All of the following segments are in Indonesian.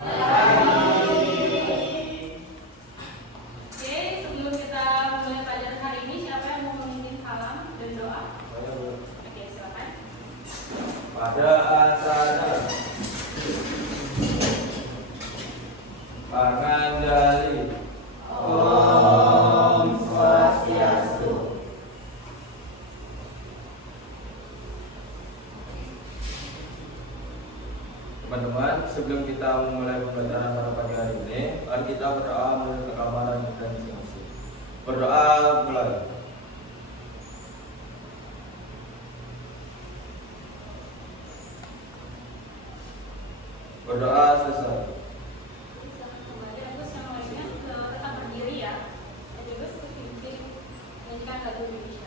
Oke, sebelum kita mulai pelajaran hari ini, siapa yang mau memimpin salam dan doa? Oke, silakan. Pada asalnya Panganjali Om Swastiastu. Teman-teman, sebelum kita memulai pembelajaran pada pagi hari ini, mari kita berdoa menuju ke kamar kita masing-masing. Berdoa mulai. Berdoa selesai. Kembali Agus yang lainnya tetap berdiri ya. Agus menyanyikan lagu Indonesia.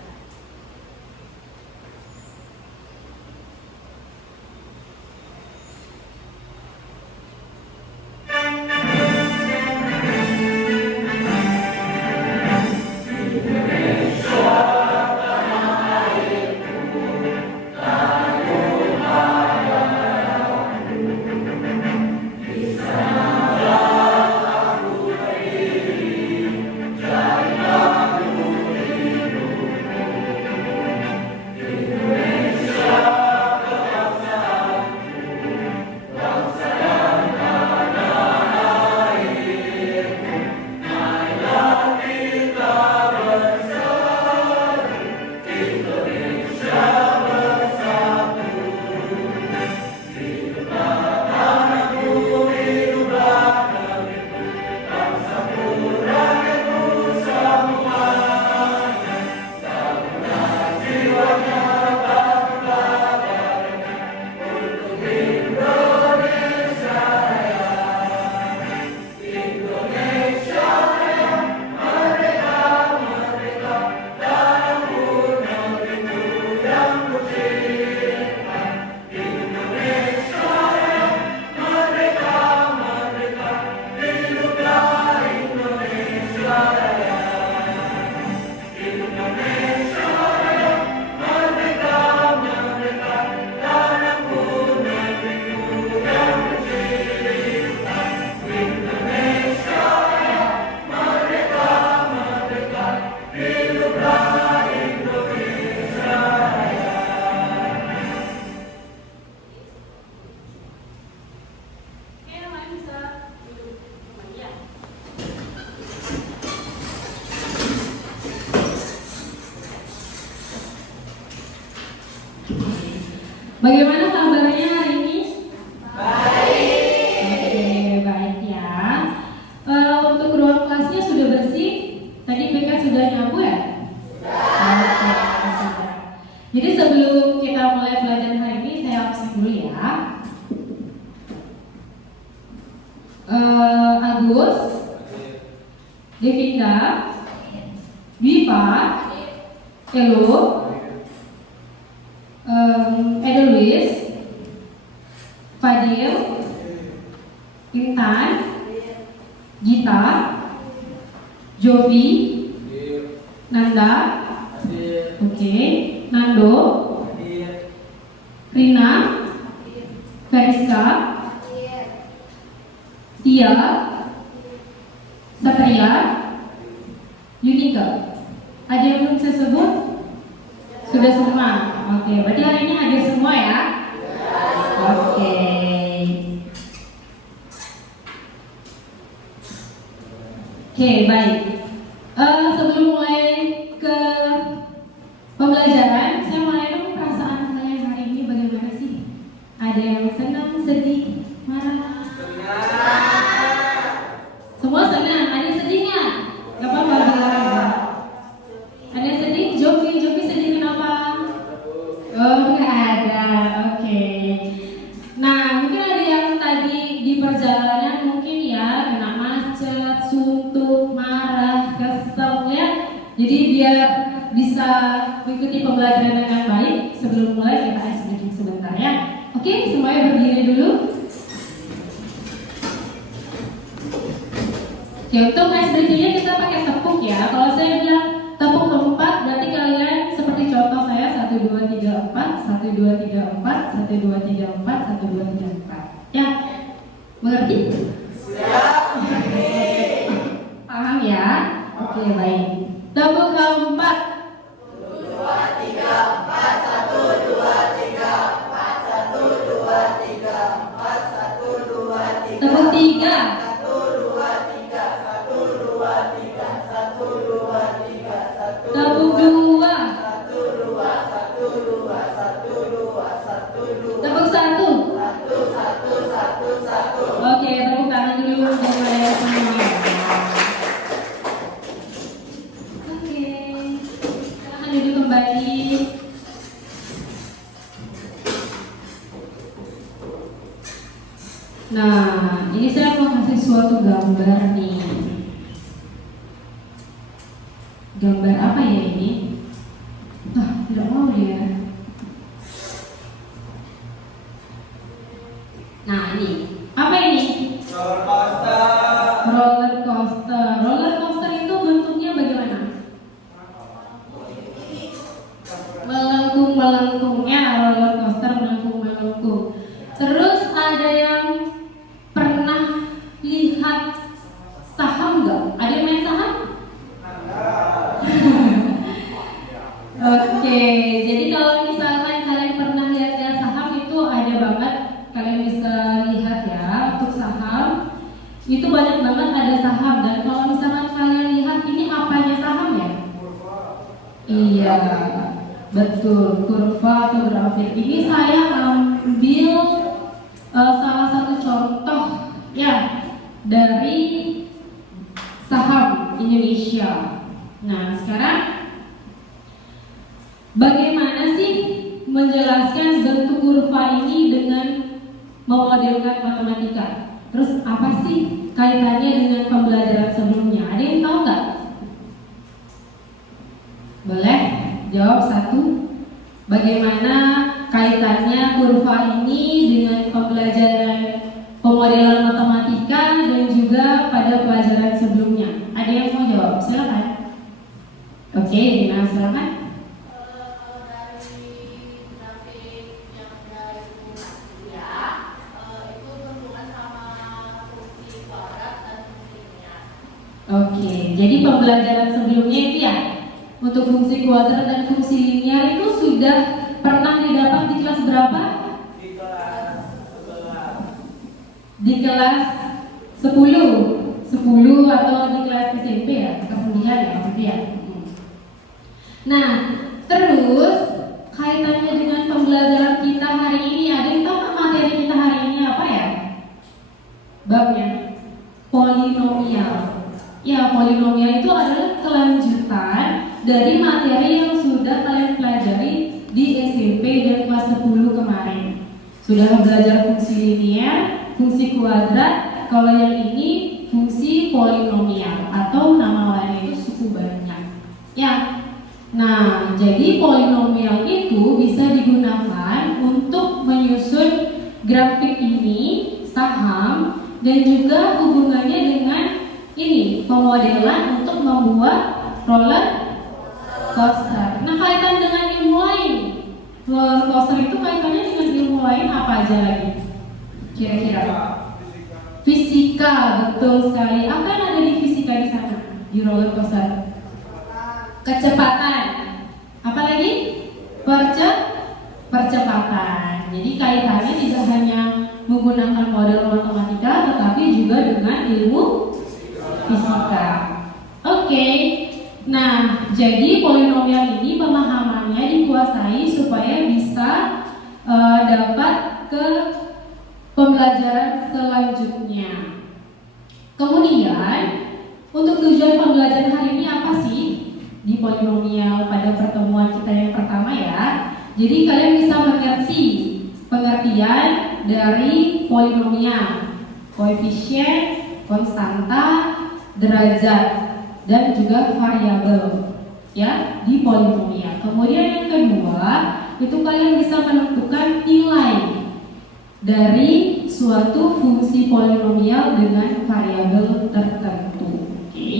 Bagaimana kabarnya hari ini? Baik. Oke, baik ya. Untuk ruang kelasnya sudah bersih? Tadi BK sudah nyapu ya? Oke, sudah. Jadi sebelum kita mulai pelajaran hari ini, saya absen dulu ya. Agus, Devinda, Viva, Elo, Edelwis, Fadil, Intan, Gita, Jovi, Nanda, oke, Nando, Rina, Kariska, Tia, Satria, Yunika. Ada yang belum saya sebut? Sudah semua. Oke, berarti hari ini hadir semua ya? Oke. Oke, baik. Sebelum mulai ke pembelajaran, saya mau nanya perasaan kalian hari ini bagaimana sih? Ada yang senang, sedih, marah? Semua senang. Ada yang sedih nggak? Gak apa-apa, bilang aja. Ada yang sedih? Jovi sedih kenapa? Oh, nggak ada. Oke. Nah, mungkin ada yang tadi di perjalanan mungkin ya kena macet, suntuk, marah, kesel ya. Jadi biar bisa mengikuti pembelajaran dengan baik, sebelum mulai kita ice breaking sebentar ya. Oke, semuanya berdiri dulu. Oke, untuk ice breakingnya kita pakai tepuk ya. Kalau saya bilang tepuk keempat, berarti kalian seperti contoh saya 1, 2, 3, 4, 1, 2, 3, 4, 1, 2, 3, 4, 1, 2, 3, 4. Ya, Mengerti? Paham ya? Oke, baik. Tepuk keempat. 1, 2, 3, 4, 1, 2, 3, 4, 1, 2, 3, 4, 1, 2, 3. Tepuk tiga. 1, 2, 3, 1, 2, 3, 1, 2, 3, 1. Tepuk dua. 1, 2, 1, 2, 1, 2, 1, 2. Tepuk satu. 1, 1, 1, 1. Oke, tepuk tangan dulu untuk kalian semua. Oke, silahkan duduk kembali. Nah, ini saya mau kasih suatu gambar nih. Gambar apa ya ini? Tidak mau dia. Nah, ini apa ini? Roller coaster. Roller coaster itu bentuknya bagaimana? Melengkung ya, roller coaster melengkung. Terus ada yang pernah lihat saham nggak? Ada yang main saham? Oke, jadi kalau misalkan kalian pernah lihat saham itu ada banget, kalian bisa lihat ya untuk saham itu banyak banget ada saham, dan kalau misalkan kalian lihat ini apanya saham ya? Iya, betul, kurva atau grafik. Ini saya ambil salah satu contoh ya dari saham Indonesia. Nah, sekarang bagaimana sih menjelaskan bentuk kurva ini dengan memodelkan matematika? Terus apa sih kaitannya dengan pembelajaran sebelumnya? Ada yang tahu nggak? Boleh jawab satu. Bagaimana kaitannya kurva ini dengan pembelajaran pemodelan matematika dan juga pada pelajaran sebelumnya? Ada yang mau jawab? Silakan. Oke, Dina, silakan. Kalau dari grafik yang dari ya, itu berhubungan sama fungsi kuadrat dan fungsi linear. Oke, jadi pembelajaran sebelumnya itu ya untuk fungsi kuadrat dan fungsi linear itu sudah pernah didapat di kelas berapa? Di kelas 11. Di kelas 10 atau di kelas SMP ya, kelas 9 ya, berarti ya. Nah, terus kaitannya dengan pembelajaran kita hari ini, ada yang tahu nggak materi kita hari ini apa ya? Babnya polinomial. Ya, polinomial itu adalah kelanjutan dari materi yang sudah kalian pelajari di SMP dan kelas 10 kemarin. Sudah belajar fungsi linear, fungsi kuadrat, kalau yang ini fungsi polinomial atau nama lainnya itu suku banyak. Ya. Nah, jadi polinomial itu bisa digunakan untuk menyusun grafik ini, saham, dan juga hubungannya dengan ini, pemodelan untuk membuat roller coaster. Nah, kaitan dengan ilmu lain. Roller coaster itu kaitannya dengan ilmu lain apa aja lagi? Kira-kira? Fisika, betul sekali. Apa yang ada di fisika di sana? Di roller coaster? Kecepatan. Apa lagi? Percepatan. Jadi kaitannya tidak hanya menggunakan model matematika, tetapi juga dengan ilmu fisika. Oke. Nah, jadi polinomial ini pemahamannya dikuasai supaya bisa dapat ke pembelajaran selanjutnya. Kemudian, untuk tujuan pembelajaran hari ini apa sih? Di polinomial pada pertemuan kita yang pertama ya. Jadi kalian bisa mengerti pengertian dari polinomial, koefisien, konstanta, derajat, dan juga variabel ya di polinomial. Kemudian yang kedua, itu kalian bisa menentukan nilai dari suatu fungsi polinomial dengan variabel tertentu. Oke.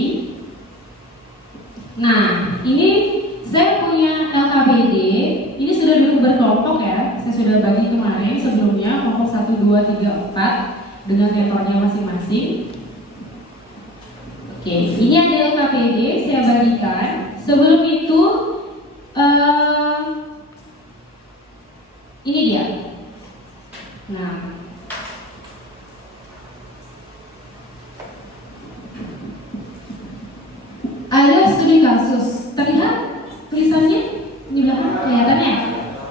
Nah, ini saya punya LKPD. Ini sudah duduk berkelompok ya. Saya sudah bagi kemarin sebelumnya kelompok 1, 2, 3, 4. dengan metodenya masing-masing. Oke, ini adalah KPD saya bagikan. Sebelum itu, ini dia. Nah, ada studi kasus. Terlihat tulisannya di belakang kelihatannya?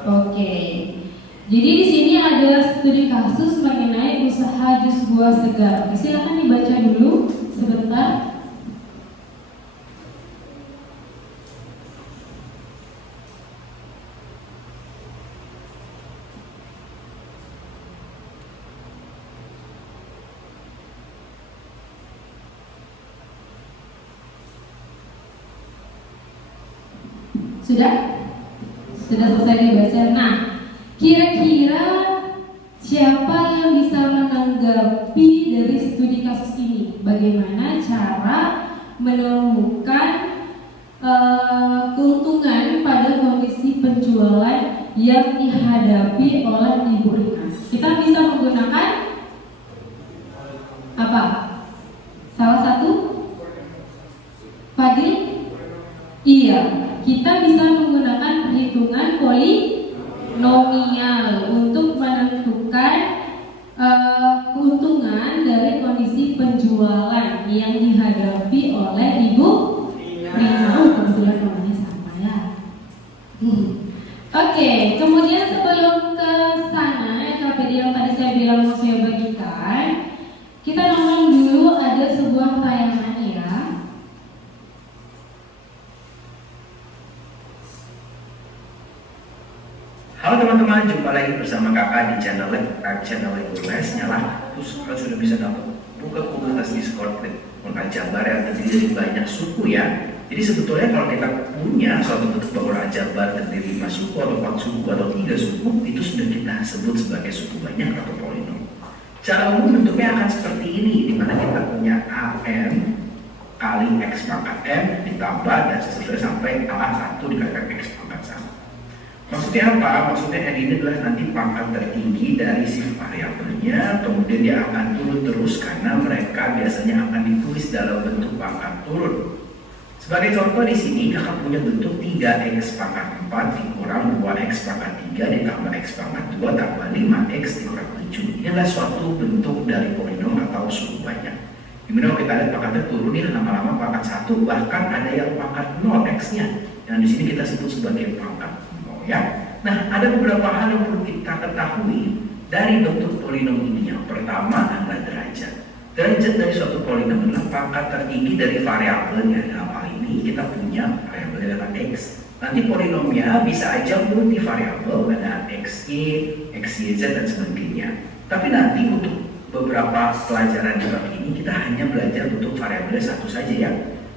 Oke. Jadi di sini ada studi kasus mengenai usaha jus buah segar. Oke, silakan dibaca dulu sebentar. Sudah? Sudah selesai dibaca. Nah, kira-kira siapa yang bisa menanggapi dari studi kasus ini? Bagaimana cara menemukan keuntungan pada kondisi penjualan yang dihadapi oleh Ibu Rina? Kita bisa menggunakan apa? Salah satu? Fadil? Iya. Kita bisa menggunakan perhitungan polinomial untuk menentukan keuntungan dari kondisi penjualan yang dihadapi oleh Ibu Rina. Kebetulan namanya sama ya. Oke, kemudian sebelum ke sana, KPD yang tadi saya bilang mau saya bagikan, kita nonton dulu ada sebuah tayangan ya. Halo teman-teman, jumpa lagi bersama kakak di channel Les Nyala. Terus kalian sudah bisa buka komunitas Discord Murka Jabar yang terdiri dari banyak suku ya. Jadi sebetulnya kalau kita punya suatu bentuk bangunan Jabar terdiri 5 suku atau 4 suku atau 3 suku, itu sudah kita sebut sebagai suku banyak atau polinom. Cara umum bentuknya akan seperti ini, di mana kita punya AN kali X pangkat N ditambah dan seterusnya sampai A1 dikalikan X pangkat 1. Maksudnya apa? Maksudnya N ini adalah nanti pangkat tertinggi dari si variabelnya, kemudian dia akan turun terus karena mereka biasanya akan ditulis dalam bentuk pangkat turun. Sebagai contoh di sini kakak punya bentuk 3x pangkat 4 dikurang 2x pangkat 3 ditambah x pangkat 2 tambah 5x dikurang 7. Ini adalah suatu bentuk dari polinom atau suku banyak. Dimana kalau kita lihat pangkatnya turun ya, lama-lama pangkat 1, bahkan ada yang pangkat 0 x-nya. Yang di sini kita sebut sebagai pangkat ya. Nah, ada beberapa hal yang perlu kita ketahui dari bentuk polinom ini. Yang pertama adalah derajat. Derajat dari suatu polinom adalah pangkat tertinggi dari variabelnya. Dalam hal ini kita punya variabelnya adalah x. Nanti polinomnya bisa aja multivariabel, ada xy, xyz dan sebagainya. Tapi nanti untuk beberapa pelajaran di bab ini kita hanya belajar bentuk variabelnya satu saja ya.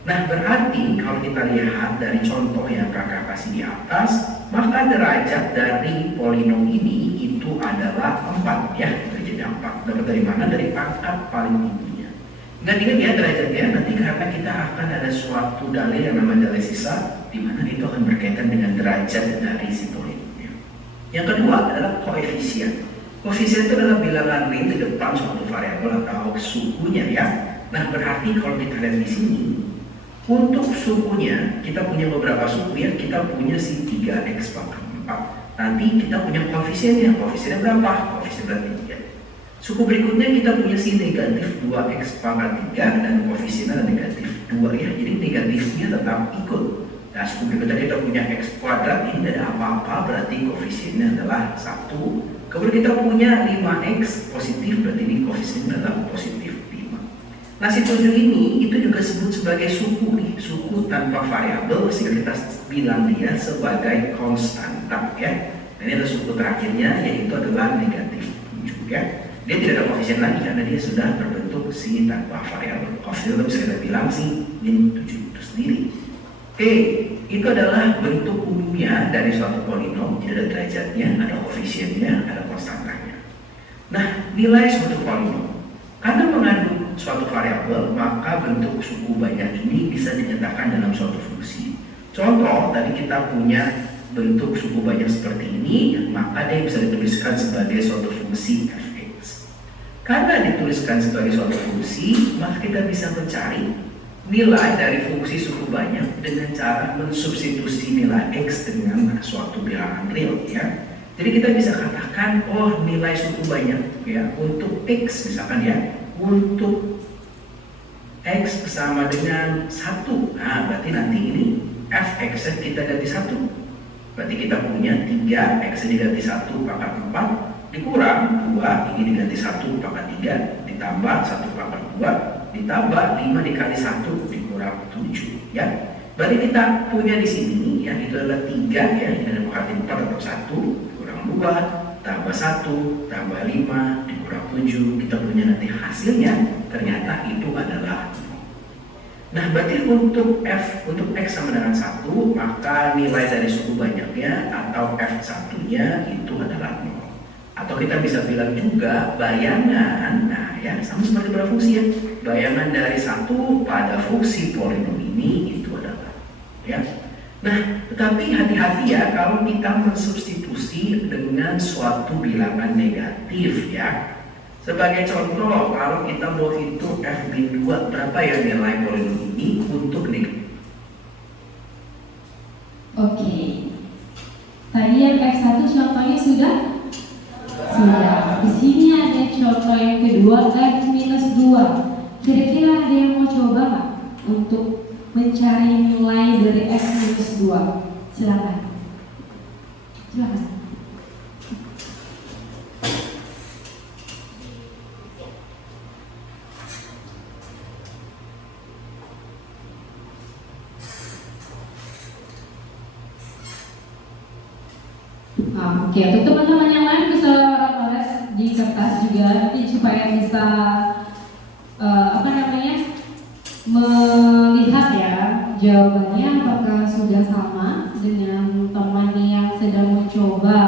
Nah, berarti kalau kita lihat dari contoh yang kakak kasih di atas, maka derajat dari polinom ini itu adalah 4 ya, derajatnya 4. Dapat dari mana? Dari pangkat paling tingginya. Ingat-ingat ya derajatnya, nanti karena kita akan ada suatu dalil yang namanya dalil sisa, di mana itu akan berkaitan dengan derajat dari si polinomnya. Yang kedua adalah koefisien. Koefisien itu adalah bilangan ring di depan suatu variabel atau sukunya ya. Nah, berarti kalau kita lihat di sini, untuk sukunya, kita punya beberapa suku ya, kita punya si 3x pangkat 4. Nanti kita punya koefisiennya, koefisiennya berapa? Koefisien berarti 3. Suku berikutnya kita punya si negatif 2x pangkat 3 dan koefisiennya negatif 2 ya, jadi negatifnya tetap ikut. Nah, suku berikutnya kita punya x kuadrat, ini tidak ada apa-apa, berarti koefisiennya adalah 1. Kemudian kita punya 5x positif, berarti ini koefisiennya adalah positif. Nah, si 7 ini itu juga disebut sebagai suku nih, suku tanpa variabel, sehingga kita bilang dia sebagai konstanta ya. Nah, ini adalah suku terakhirnya, yaitu adalah negatif 7 ya. Dia tidak ada koefisien lagi karena dia sudah berbentuk si tanpa variabel. Koefisien itu bisa kita bilang si min 7 itu sendiri. Oke, itu adalah bentuk umumnya dari suatu polinom. Jadi ada derajatnya, ada koefisiennya, ada konstantanya. Nah, nilai suatu polinom karena mengandung suatu variabel, maka bentuk suku banyak ini bisa dinyatakan dalam suatu fungsi. Contoh, tadi kita punya bentuk suku banyak seperti ini, maka dia bisa dituliskan sebagai suatu fungsi fx. Karena dituliskan sebagai suatu fungsi, maka kita bisa mencari nilai dari fungsi suku banyak dengan cara mensubstitusi nilai X dengan suatu bilangan real ya. Jadi kita bisa katakan, oh nilai suku banyak ya untuk X misalkan ya, untuk X sama dengan 1. Nah, berarti nanti ini Fx kita ganti 1. Berarti kita punya 3, X diganti 1 pangkat 4, dikurang 2, ini diganti 1 pangkat 3, ditambah 1 pangkat 2, ditambah 5 dikali 1, dikurang 7 ya. Berarti kita punya di sini ya, itu adalah 3 ya, ini ada pangkat 4 atau 1, kurang 2, tambah 1, tambah 5, dikurang 7, kita punya nanti hasilnya, ternyata itu adalah 0. Nah, berarti untuk X sama dengan 1, maka nilai dari suku banyaknya atau F1-nya itu adalah 0. Atau kita bisa bilang juga bayangan, nah ya sama seperti pada fungsi ya, bayangan dari 1 pada fungsi polinom ini itu adalah ya. Nah, tetapi hati-hati ya kalau kita mensubstitusi dengan suatu bilangan negatif ya. Sebagai contoh, kalau kita mau hitung F min 2, berapa ya nilai polinom ini untuk negatif? Oke. Tadi yang X1 contohnya sudah? Sudah. Di sini ada contoh yang kedua, F minus 2. Kira-kira ada yang mau coba nggak untuk mencari nilai dari X minus 2? Silakan. Silakan. Oke, untuk teman-teman yang lain bisa tulis di kertas juga nanti supaya bisa melihat ya jawabannya apakah sudah sama dengan teman yang sedang mencoba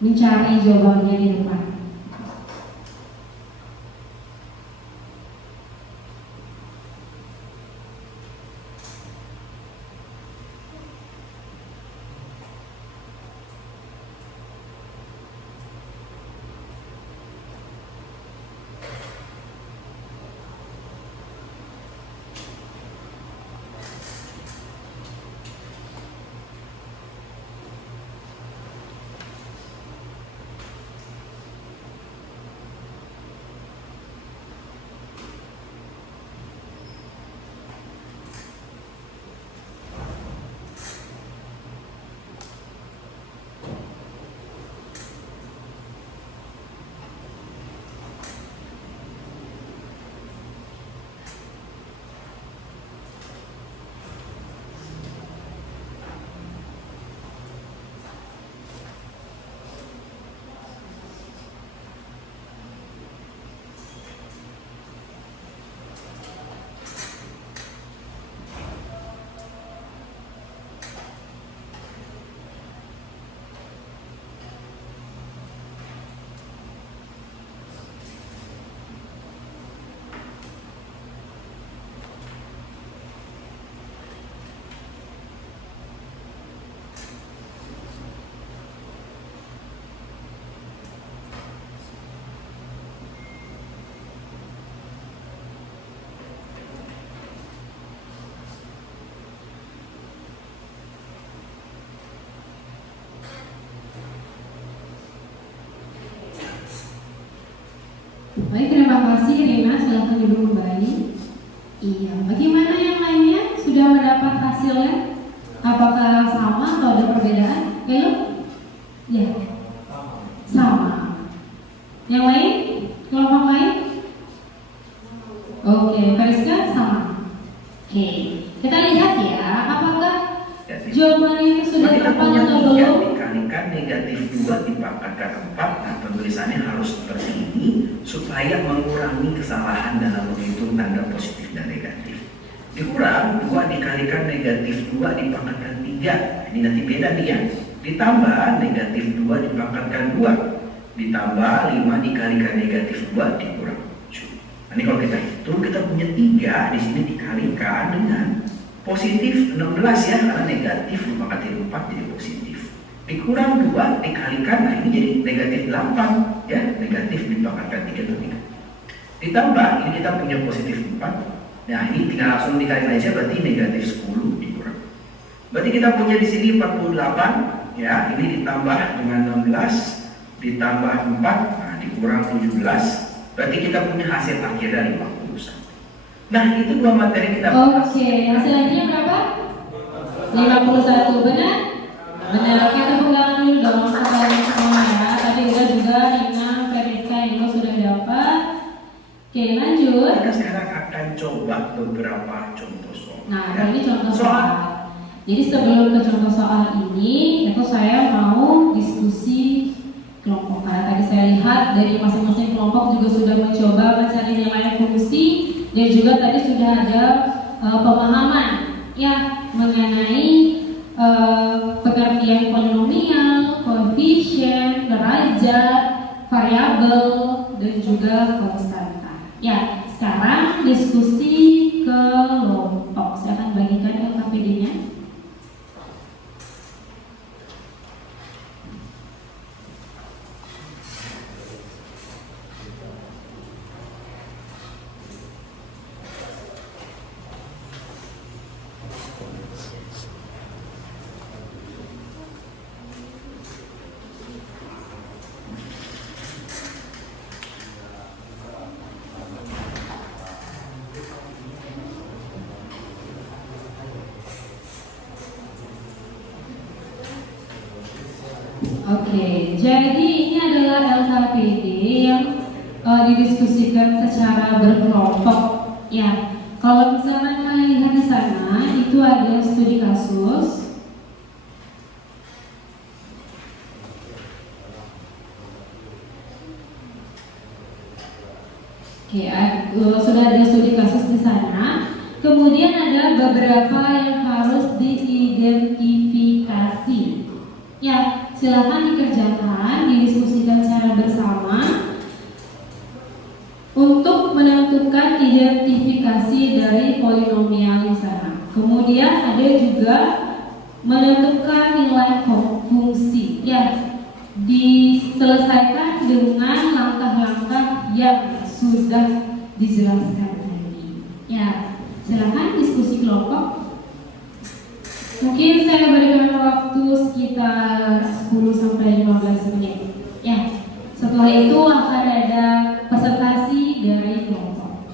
mencari jawabannya di depan. Baik, terima kasih Rina, silahkan duduk kembali. Iya, bagaimana yang lainnya? Sudah mendapat hasilnya? Apakah sama atau ada perbedaan? Hello? Ya, sama. Yang lain? Kelompok lain? Oke, Kariska sama. Oke, kita lihat ya, apakah jawabannya sudah tepat atau belum? Dikalikan negatif 2 dipangkatkan 4. Nah, penulisannya harus seperti ini supaya mengurangi kesalahan dalam menghitung tanda positif dan negatif. Dikurang 2 dikalikan negatif 2 dipangkatkan 3. Ini nanti beda nih ya. Ditambah negatif 2 dipangkatkan 2. Ditambah 5 dikalikan negatif 2 dikurang 7. Nah, ini kalau kita hitung kita punya 3 di sini dikalikan dengan positif 16 ya, karena negatif dipangkatin 4 jadi positif. Dikurang 2 dikalikan, nah ini jadi negatif 8. ya, negatif dipakarkan 3 itu 3. Ditambah ini kita punya positif 4. Nah ini tinggal langsung dikali aja, berarti negatif 10 dikurang. Berarti kita punya di sini 48, ya, ini ditambah dengan 16 ditambah 4, nah dikurang 17. Berarti kita punya hasil akhir dari 41. Nah itu 2 materi kita bahas. Oke, hasilnya berapa? 51, benar? Benar, kita pegang dulu dong kalian semua ya. Tadi juga Nina, Veriska, Ino sudah dapat. Oke, lanjut. Kita sekarang akan coba beberapa contoh soal. Nah, ya. ini contoh soal. Jadi sebelum ke contoh soal ini, itu saya mau diskusi kelompok. Karena tadi saya lihat dari masing-masing kelompok juga sudah mencoba mencari nilai fungsi dan juga tadi sudah ada pemahaman ya mengenai pengertian polinomial, koefisien, derajat, variabel, dan juga konstanta. Ya, sekarang diskusi kelompok. Saya akan bagikan LKPD-nya. Oke, jadi ini adalah LKPD yang didiskusikan secara berkelompok. Ya, kalau misalnya kalian lihat di sana, itu ada studi kasus. Oke, sudah ada studi kasus di sana. Kemudian ada beberapa yang harus diidentifikasi. Ya, silakan dikerjakan, didiskusikan secara bersama untuk menentukan identifikasi dari polinomial di sana. Kemudian ada juga menentukan nilai fungsi. Ya, diselesaikan dengan langkah-langkah yang sudah dijelaskan tadi. Ya, silakan diskusi kelompok. Mungkin saya berikan waktu sekitar 10-15 menit. Ya, setelah itu akan ada presentasi dari kelompok.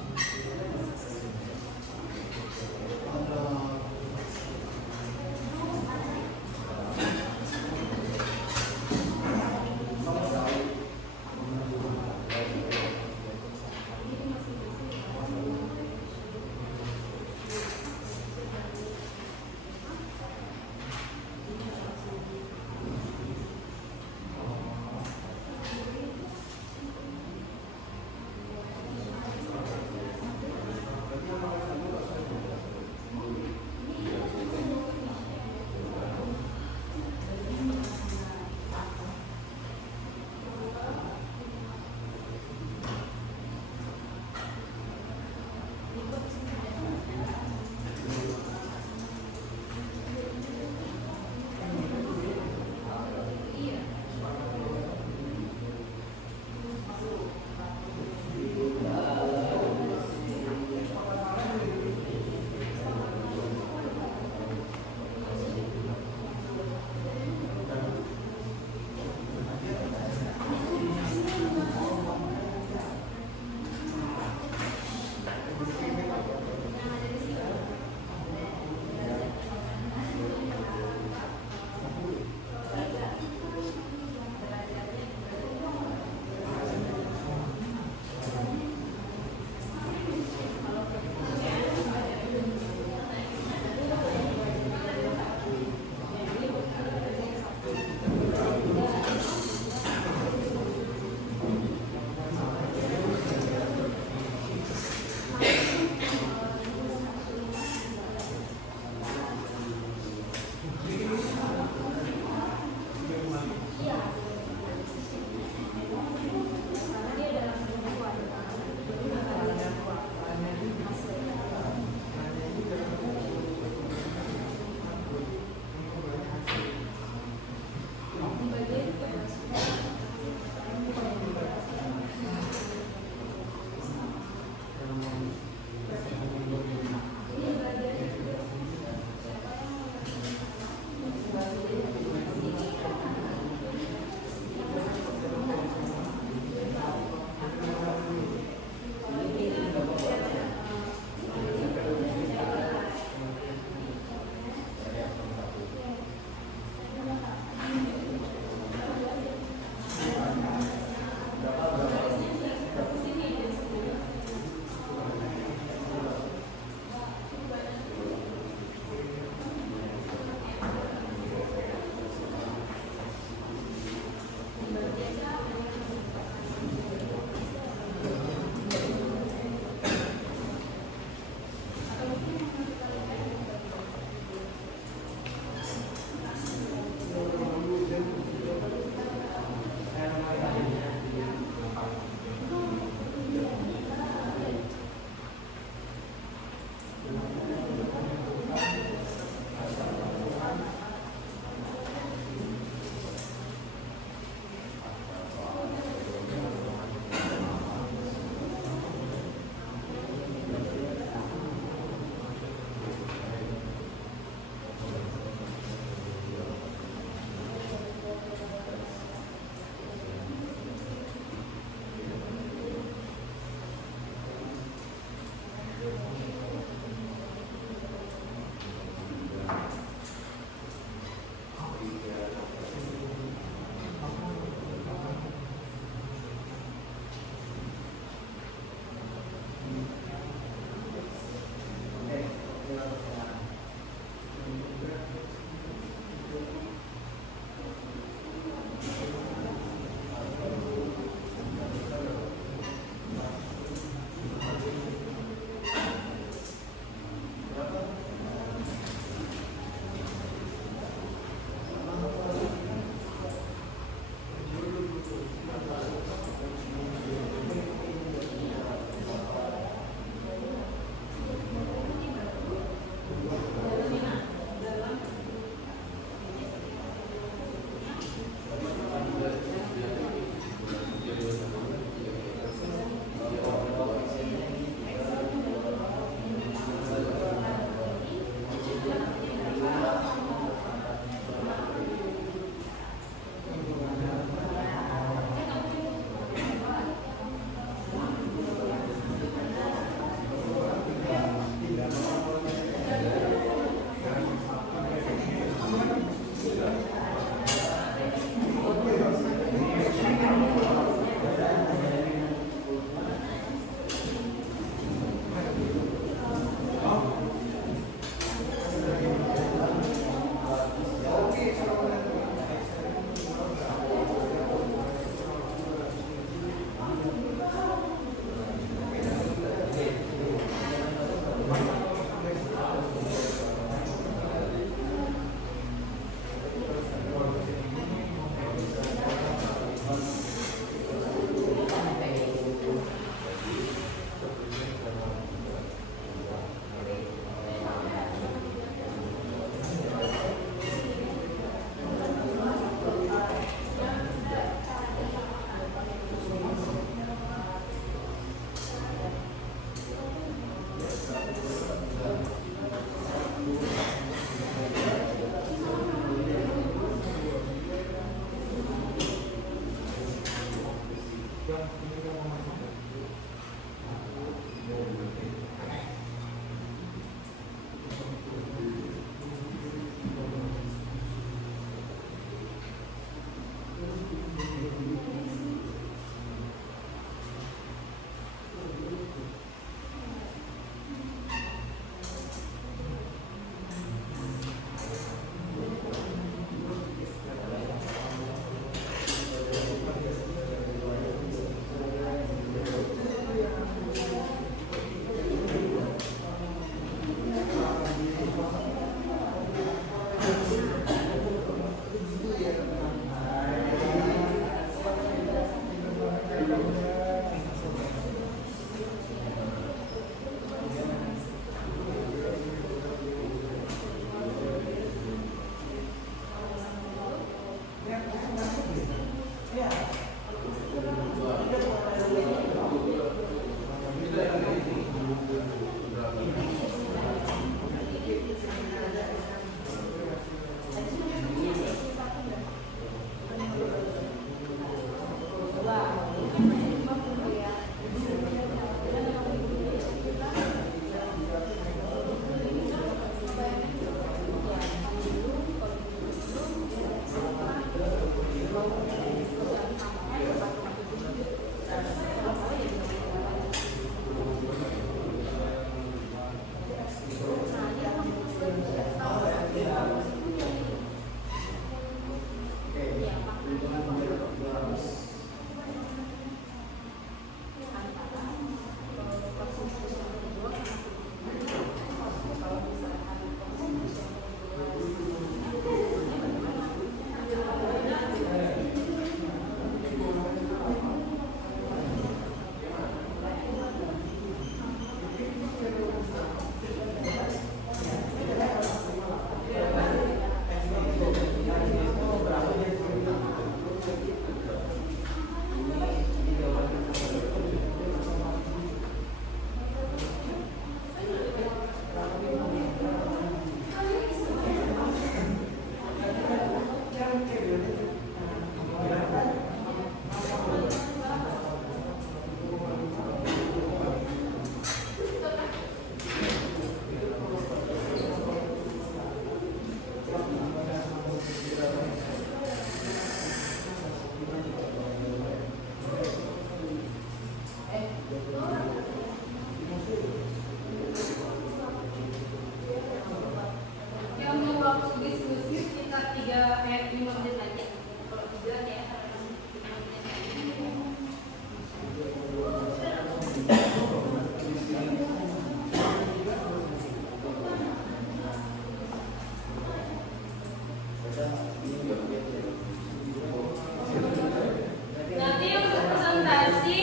Nanti untuk presentasi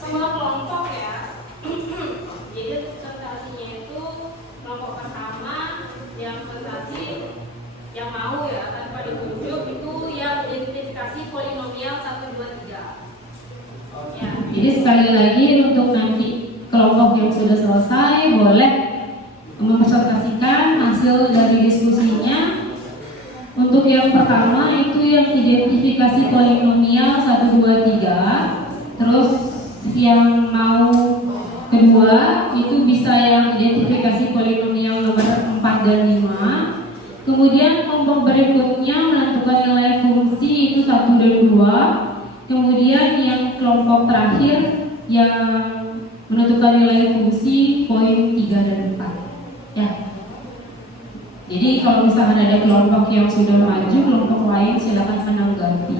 semua kelompok ya. Jadi presentasinya itu kelompok pertama yang presentasi yang mau ya tanpa ditunjuk itu yang identifikasi polinomial 1, 2, 3. Ya, jadi sekali lagi untuk nanti kelompok yang sudah selesai boleh mempresentasikan hasil dari diskusinya. Untuk yang pertama itu yang identifikasi polinomial 1, 2, 3. Terus yang mau kedua itu bisa yang identifikasi polinomial nomor 4 dan 5. Kemudian kelompok berikutnya menentukan nilai fungsi itu 1 dan 2. Kemudian yang kelompok terakhir yang menentukan nilai fungsi poin 3 dan 4. Ya. Jadi kalau misalkan ada kelompok yang sudah maju, kelompok lain silakan menanggapi.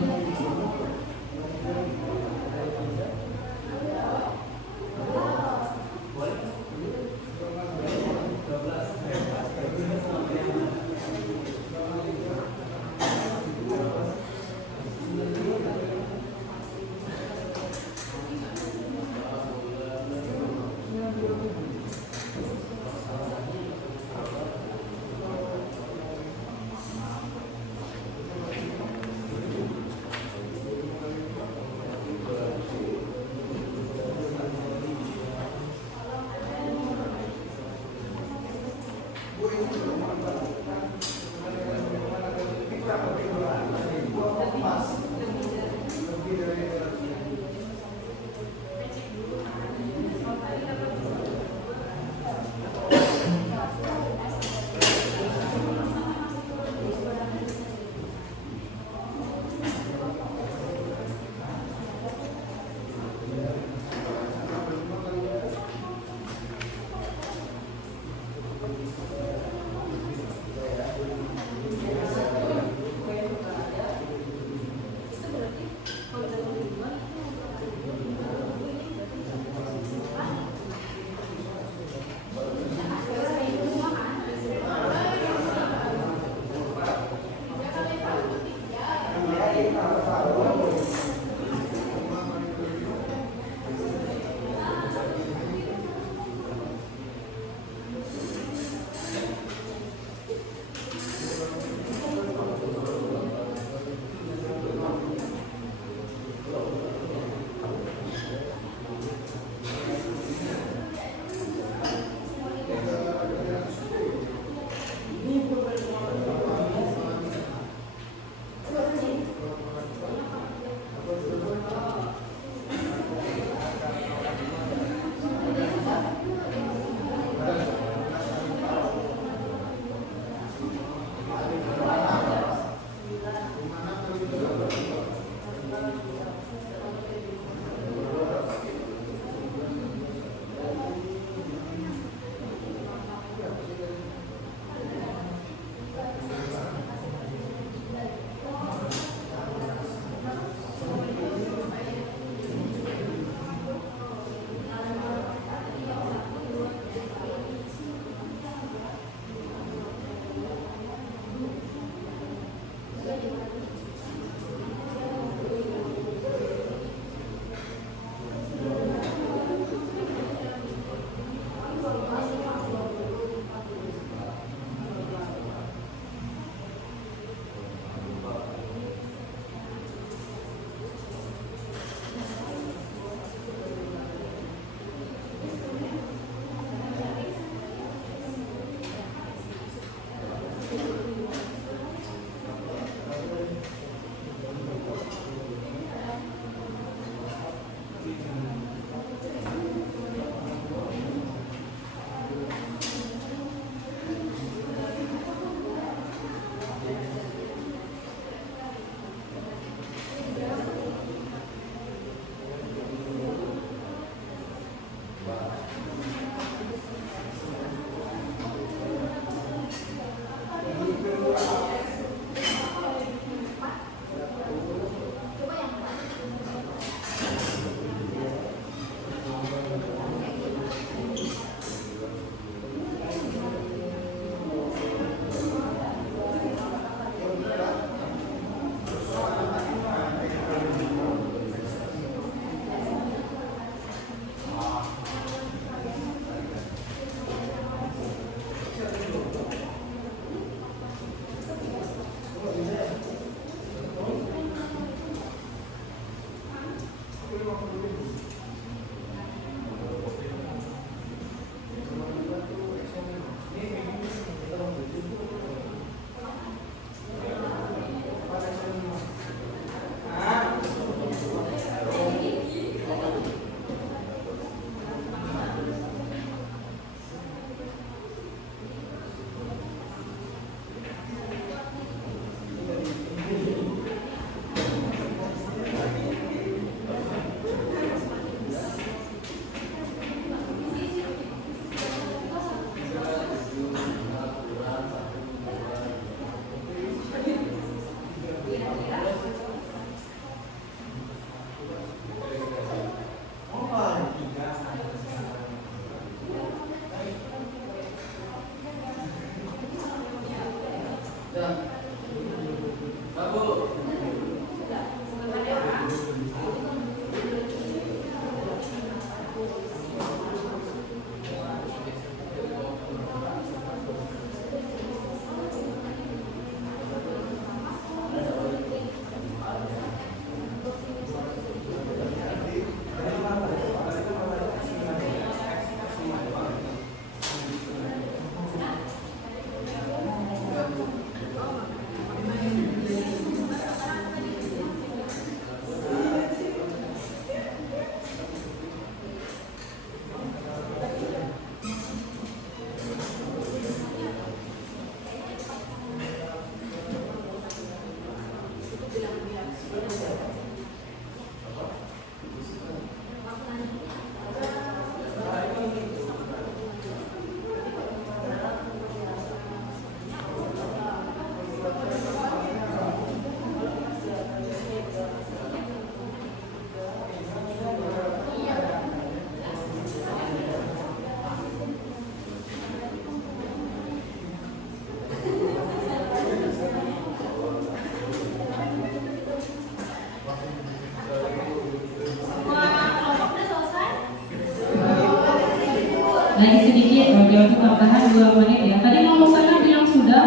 untuk tambahan 2 menit ya. Tadi mau sana bilang sudah.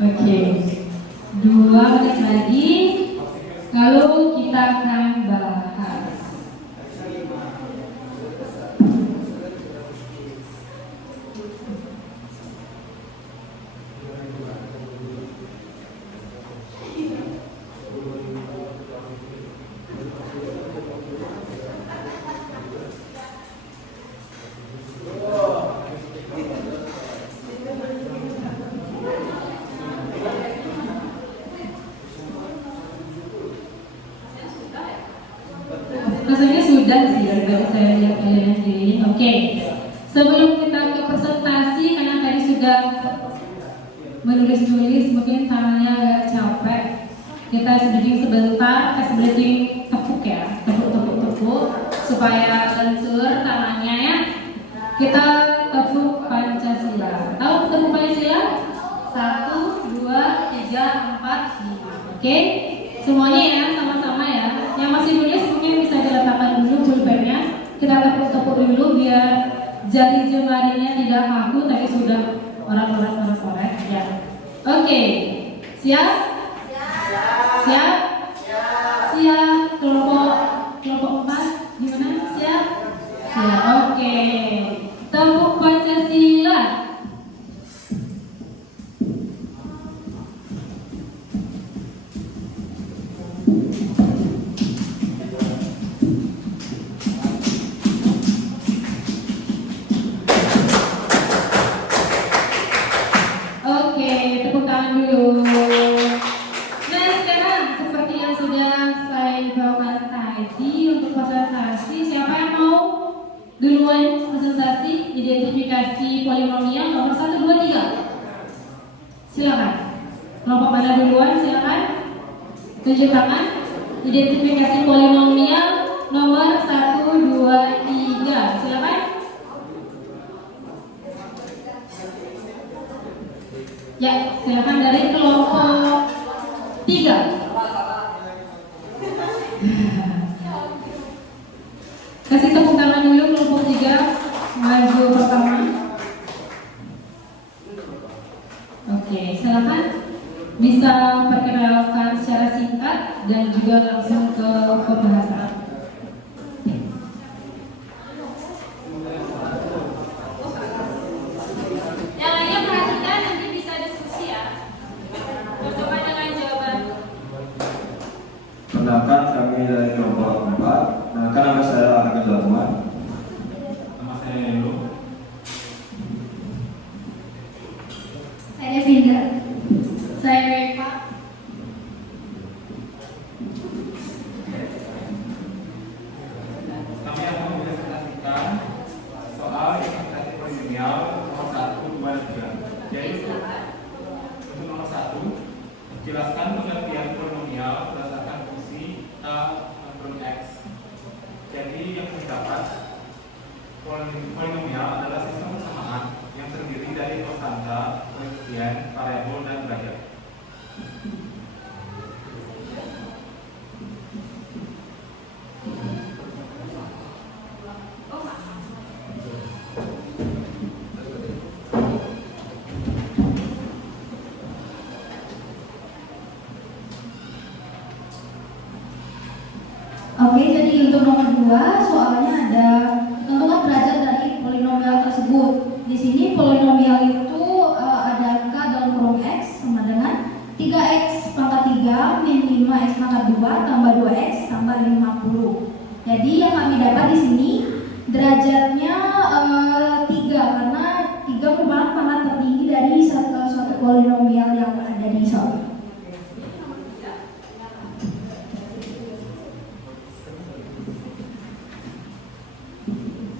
Oke, 2 menit lagi. Lalu kita akan bahas. Rasanya sudah sih dari saya lihat kalian sendiri. Oke, sebelum kita ke presentasi, karena tadi sudah menulis-nulis, mungkin tangannya agak capek. Kita sedikit sebentar, kasih belajar tepuk ya, tepuk supaya lentur tangannya ya. Kita tepuk Pancasila. Tahu tepuk Pancasila? 1, 2, 3, 4, 5. Oke, semuanya ya, sama-sama ya. Yang masih nulis mungkin bisa diletakkan dulu pulpennya. Kita tepuk-tepuk dulu biar jari jemarinya tidak kaku. Tadi sudah orang-orang ya. Oke, siap? Siap? Siap. Kelompok 4 gimana? Siap? Siap. Oke. Tepuk Pancasila. Oke, tepuk tangan dulu. Nah, sekarang seperti yang sudah saya bawakan tadi untuk presentasi, siapa yang mau duluan presentasi identifikasi polinomial nomor 1, 2, 3? Silakan. Kelompok mana duluan? Silakan. Tunjuk tangan. Identifikasi polinomial nomor 1, 2, 3. Silakan. Ya, silakan dari kelompok 3. Kasih tepuk tangan dulu kelompok 3. Maju pertama. Oke, silakan. Bisa perkenalkan secara singkat dan juga langsung ke pembahasan. Yang lainnya perhatikan, nanti bisa diskusi ya. Bersama dengan jawaban. Perkenalkan, kami dari kelompok 4. Perkenalkan, nama saya Arga Darman. Nama saya Nelo. Saya Devinda. Saya Reva. Kami akan mempresentasikan soal identifikasi polinomial nomor 1, 2, 3. Jadi untuk nomor 1, jelaskan pengertian polinomial berdasarkan fungsi a turun x. Jadi yang terdapat polinomial adalah sistem persamaan yang terdiri dari konstanta, koefisien, variabel, dan derajat. Oke, jadi untuk nomor 2 soalnya ada tentukan derajat dari polinomial tersebut. Di sini polinomial itu ada angka dalam kurung x sama dengan 3x pangkat 3 min 5x pangkat 2 tambah 2x tambah 50. Jadi yang kami dapat di sini derajatnya 3 karena 3 merupakan pangkat tertinggi dari suatu polinomial yang ada di soal.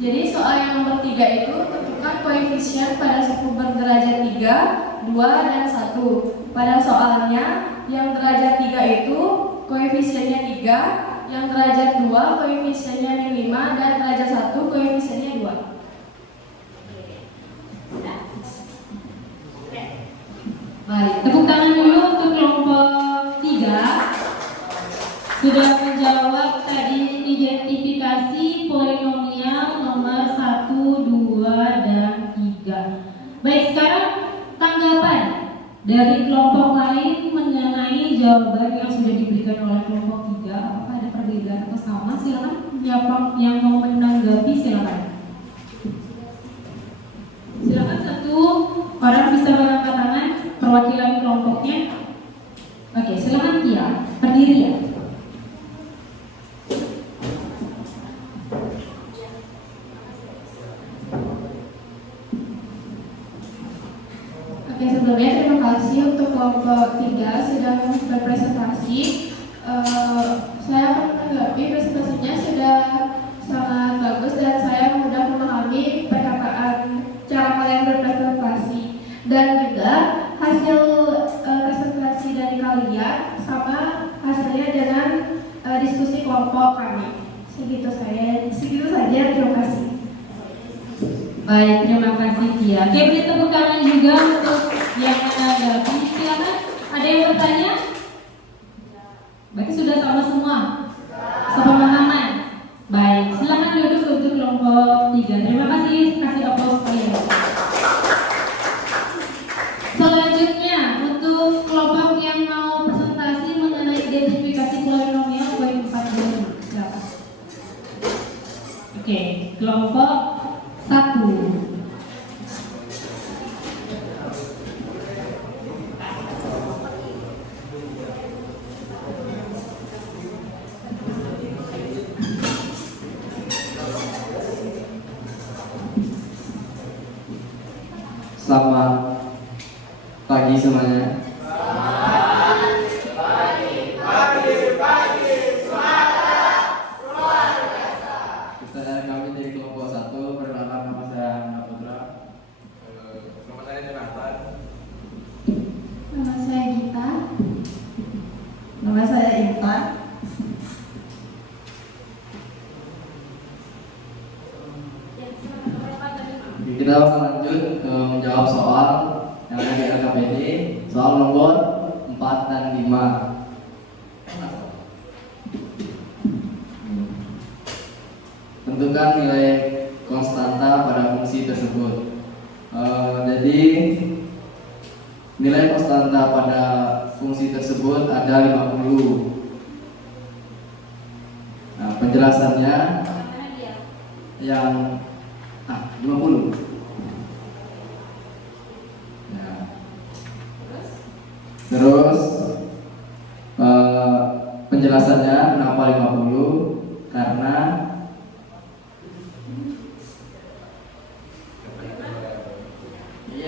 Jadi soal yang nomor 3 itu tentukan koefisien pada suku berderajat 3, 2, dan 1. Pada soalnya yang derajat 3 itu koefisiennya 3, yang derajat 2 koefisiennya min 5, dan derajat 1 koefisiennya 2. Baik, tepuk tangan dulu untuk kelompok 3. Sudah menjawab tadi identifikasi polinomial nomor 1, jawaban yang sudah diberikan oleh kelompok 3, apakah ada perbedaan atau sama? Silakan yang mau menanggapi, silakan. Silakan satu orang bisa mengangkat tangan perwakilan kelompoknya. Oke, silakan Tia, berdiri ya. Oke, sebelumnya terima kasih untuk kelompok 3 sudah berpresentasi. Saya akan menanggapi presentasinya sudah sangat bagus dan saya mudah memahami perkataan cara kalian berpresentasi dan juga hasil presentasi dari kalian sama hasilnya dengan diskusi kelompok kami. Segitu saja. Terima kasih. Baik, terima kasih Tia. Oke, beri tepuk tangan juga untuk yang menanggapi. Silakan, ada yang bertanya? Berarti sudah sama semua? Sepemahaman? Baik, silakan duduk untuk kelompok 3. Terima kasih, kasih aplaus kalian. Selanjutnya, untuk kelompok yang mau presentasi mengenai identifikasi polinomial poin 4 dulu. Silakan. Oke, kelompok 1. Selamat pagi semuanya. Kami dari kelompok 1, perkenalkan nama saya Hana Putra. Nama saya Jonathan. Nama saya Gita. Nama saya Intan. Kita akan lanjut menjawab soal yang ada di LKPD, soal nomor 4 dan 5. Tentukan nilai konstanta pada fungsi tersebut. Jadi nilai konstanta pada fungsi tersebut ada 50. Nah, penjelasannya yang 50. Nah, terus penjelasannya kenapa 50? Karena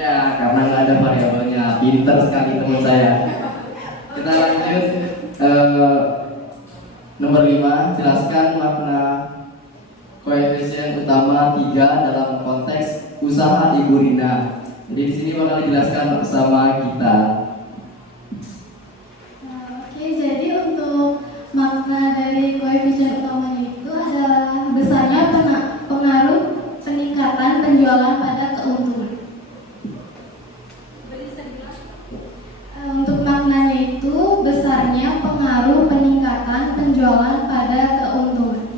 karena nggak ada variabelnya. Pinter sekali teman saya. Kita lanjut nomor 5. Jelaskan makna koefisien utama 3 dalam konteks usaha Ibu Rina. Jadi di sini bakal dijelaskan bersama kita. Oke, jadi untuk makna dari koefisien utama itu adalah besarnya pengaruh peningkatan penjualan pada keuntungan. Untuk maknanya itu besarnya pengaruh peningkatan penjualan pada keuntungan.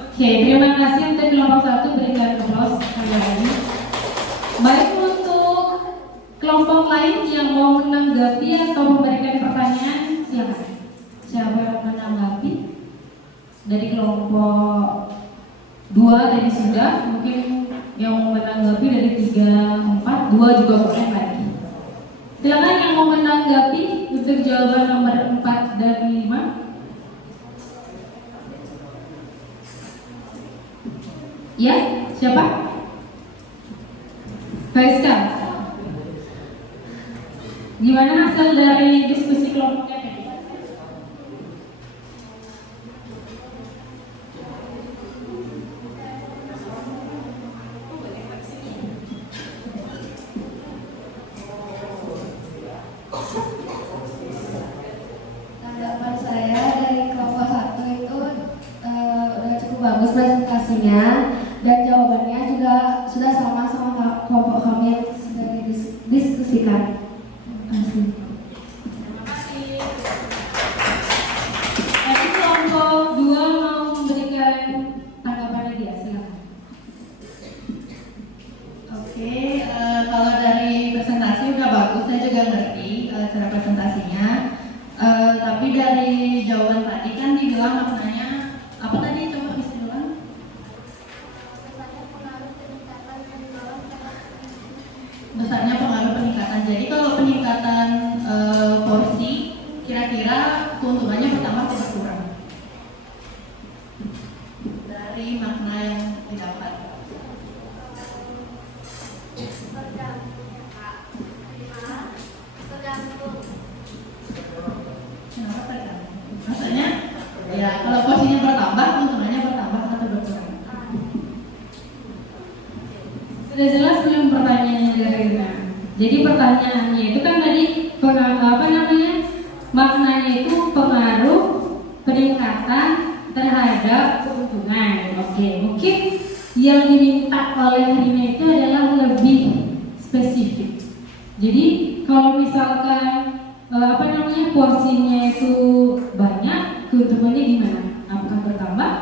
Oke, terima kasih untuk kelompok 1, berikan aplaus sekali lagi. Baik, untuk kelompok lain yang mau menanggapi atau memberikan pertanyaan, silakan. Siapa yang menanggapi? Dari kelompok 2 tadi sudah, mungkin yang mau menanggapi dari 3, 4, 2 juga boleh lagi. Silakan yang mau menanggapi untuk jawaban nomor 4 dan 5. Ya, siapa? Faiska. Gimana hasil dari diskusi kelompoknya tadi? Tanggapan saya dari kelompok 1 itu udah cukup bagus presentasinya dan jawabannya juga sudah sama kelompok kami yang sudah didiskusikan. Terima kasih. Terima kasih. Tadi kelompok 2 mau memberikan tanggapan lagi ya, silakan. Oke, kalau dari presentasi udah bagus, saya juga ngerti. jadi kalau peningkatan porsi, kira-kira keuntungannya bertambah atau berkurang? Dari makna yang didapat. Kenapa tergantung? Maksudnya, ya kalau porsinya bertambah, keuntungannya bertambah atau berkurang? Sudah jelas belum pertanyaannya dari Rina? Jadi pertanyaannya itu kan tadi maknanya itu pengaruh peningkatan terhadap keuntungan. Oke, mungkin yang diminta oleh Rina itu adalah lebih spesifik. Jadi kalau misalkan porsinya itu banyak, keuntungannya gimana? Apakah bertambah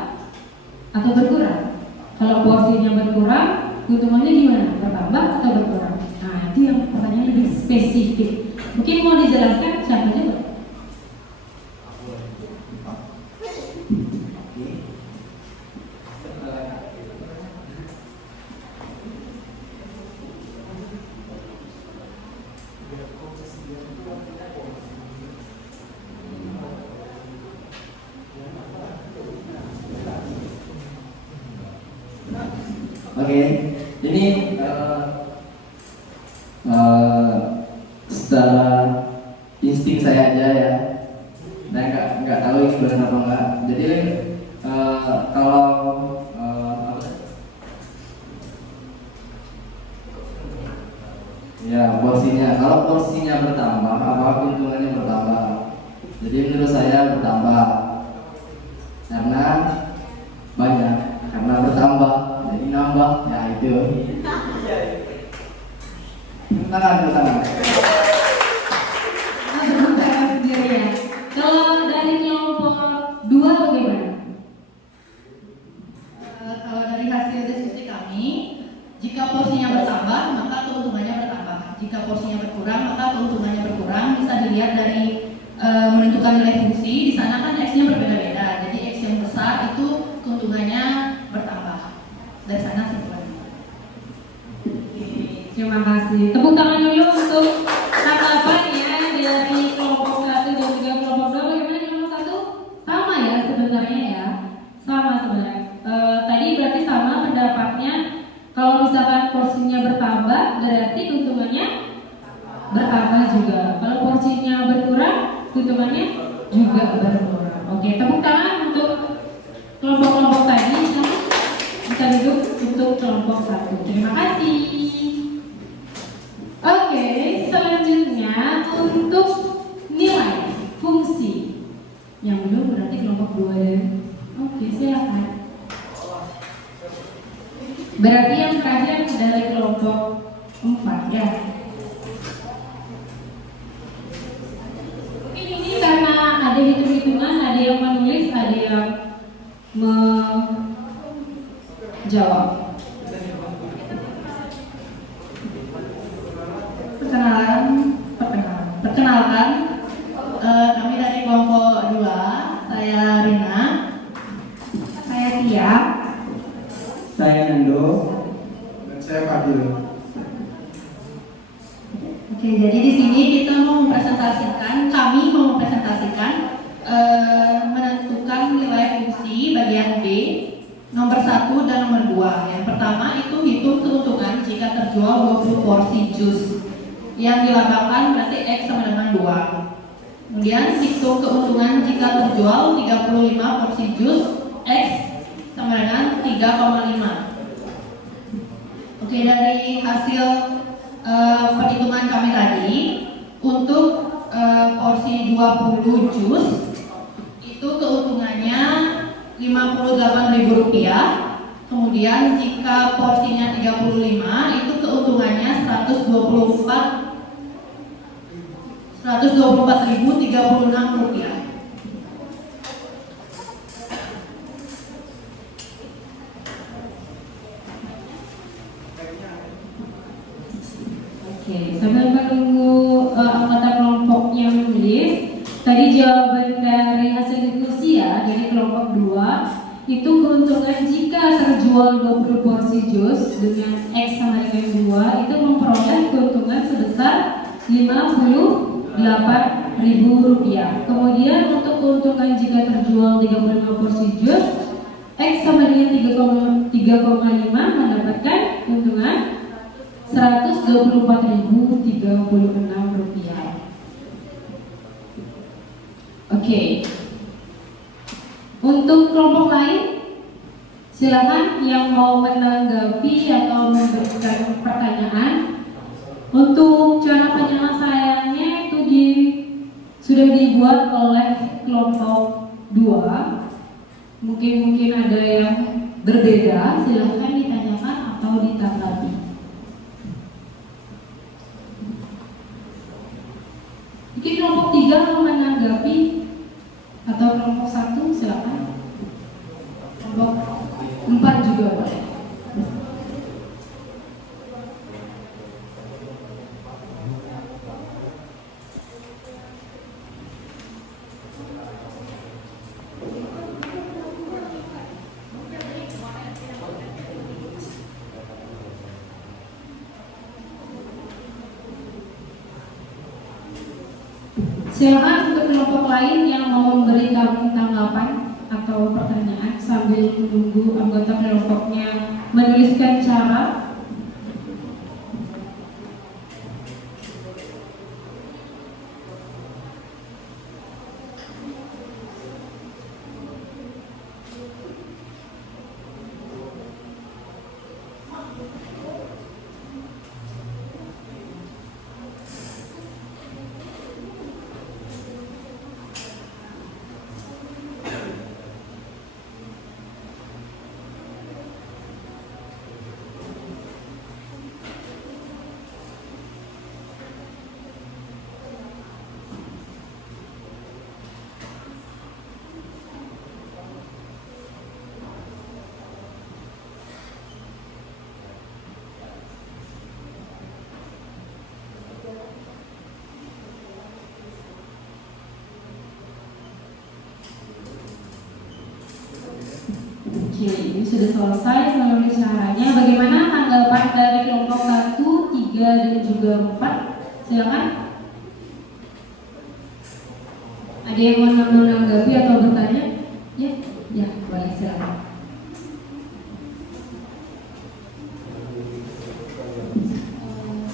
atau berkurang? Kalau porsinya berkurang, keuntungannya gimana? Bertambah atau berkurang? Nah, itu yang pertanyaan lebih spesifik. Mungkin mau dijelaskan siapa aja? Oke, ini secara insting saya aja ya, saya nggak tahu ini benar apa enggak. Jadi kalau ya porsinya, kalau porsinya bertambah, apa keuntungannya bertambah? Jadi menurut saya bertambah karena banyak, karena bertambah. Jadi nambah, ya itu. Tangan. Sendiri ya. Kalau dari kelompok 2 bagaimana? Kalau dari hasil diskusi kami, jika porsinya bertambah, maka keuntungannya bertambah. Jika porsinya berkurang, maka keuntungannya berkurang. Bisa dilihat dari menentukan nilai fungsi. Di sana kan X-nya berbeda-beda. Jadi X yang besar itu keuntungannya bertambah. Dari sana sebenarnya. Terima kasih. Tepuk tangan dulu untuk tanggapan ya dari kelompok 1 dan juga kelompok 2. Bagaimana kelompok 1? Sama ya sebenarnya ya. Sama sebenarnya. Tadi berarti sama pendapatnya. Kalau misalkan porsinya bertambah, berarti keuntungannya bertambah juga. Kalau porsinya berkurang, keuntungannya juga berkurang. Oke, tepuk tangan untuk kelompok-kelompok tadi. Bisa duduk untuk kelompok 1. Terima kasih. Oke, selanjutnya untuk nilai fungsi. Yang belum berarti kelompok 2 ya. Oke, silakan. Berarti yang terakhir dari kelompok 4 ya. Mungkin ini karena ada hitung-hitungan, ada yang menulis, ada yang menjawab. Perkenalkan, kami dari kelompok 2, saya Rina, Saya Tia. Saya Nando. Dan saya Fadil. Oke, jadi di sini kita mau mempresentasikan menentukan nilai fungsi bagian B nomor 1 dan nomor 2. Yang pertama itu hitung keuntungan jika terjual 20 porsi jus. Yang dilambangkan berarti X sama dengan 2. Kemudian hitung keuntungan jika terjual 35 porsi jus, X sama dengan 3,5. Oke, dari hasil perhitungan kami tadi, untuk porsi 20 jus itu keuntungannya Rp58.000. Kemudian jika porsinya 35 itu keuntungannya Rp124.036. Oke, sambil menunggu anggota kelompoknya menulis, tadi jawaban dari hasil diskusi ya, dari kelompok 2 itu keuntungan jika terjual 20 porsi jus dengan X sama dengan 2 itu memperoleh keuntungan sebesar Rp58.000. Kemudian untuk keuntungan jika terjual 35 porsi jus, X sama dengan 3,5 mendapatkan keuntungan Rp124.036. Oke. Untuk kelompok lain, silakan yang mau menanggapi atau memberikan pertanyaan. Untuk cara penyelesaiannya itu sudah dibuat oleh kelompok 2. Mungkin ada yang berbeda, silahkan ditanyakan atau ditanggapi. Mungkin kelompok 3 mau menanggapi atau kelompok 1 silakan. Kelompok 4 juga boleh. Silakan untuk kelompok lain yang mau memberikan tanggapan atau pertanyaan sambil menunggu anggota kelompoknya menuliskan cara. Oke, ini sudah selesai menulis caranya. Bagaimana tanggapan dari kelompok 1, 3, dan juga 4? Silakan. Ada yang mau menanggapi atau bertanya? Ya, boleh silakan.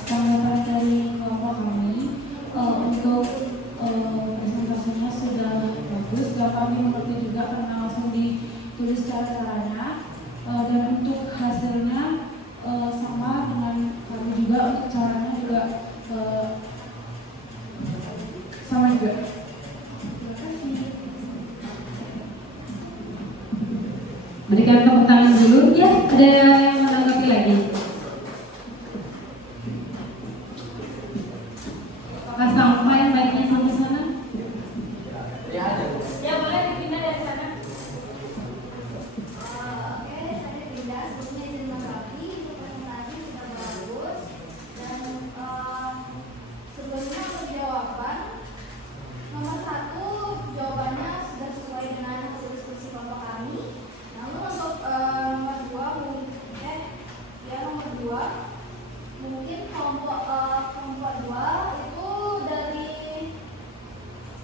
Tanggapan dari kelompok kami untuk presentasinya sudah bagus, dan kami mengerti juga karena langsung ditulis cara-caranya, dan untuk hasilnya sama dengan kami juga, untuk caranya juga sama juga. Terima kasih. Berikan tepuk tangan dulu. Ya, ada yang menanggapi lagi? Apakah sampai baiknya sampai sana? Ya, boleh dipindah dari sana. Oke, saya pindah. Sebelumnya izin menanggapi, presentasi sudah bagus, dan sebelumnya untuk jawaban nomor 1 jawabannya sudah sesuai dengan hasil diskusi kelompok kami. Namun untuk nomor 2 mungkin kelompok 2 itu dari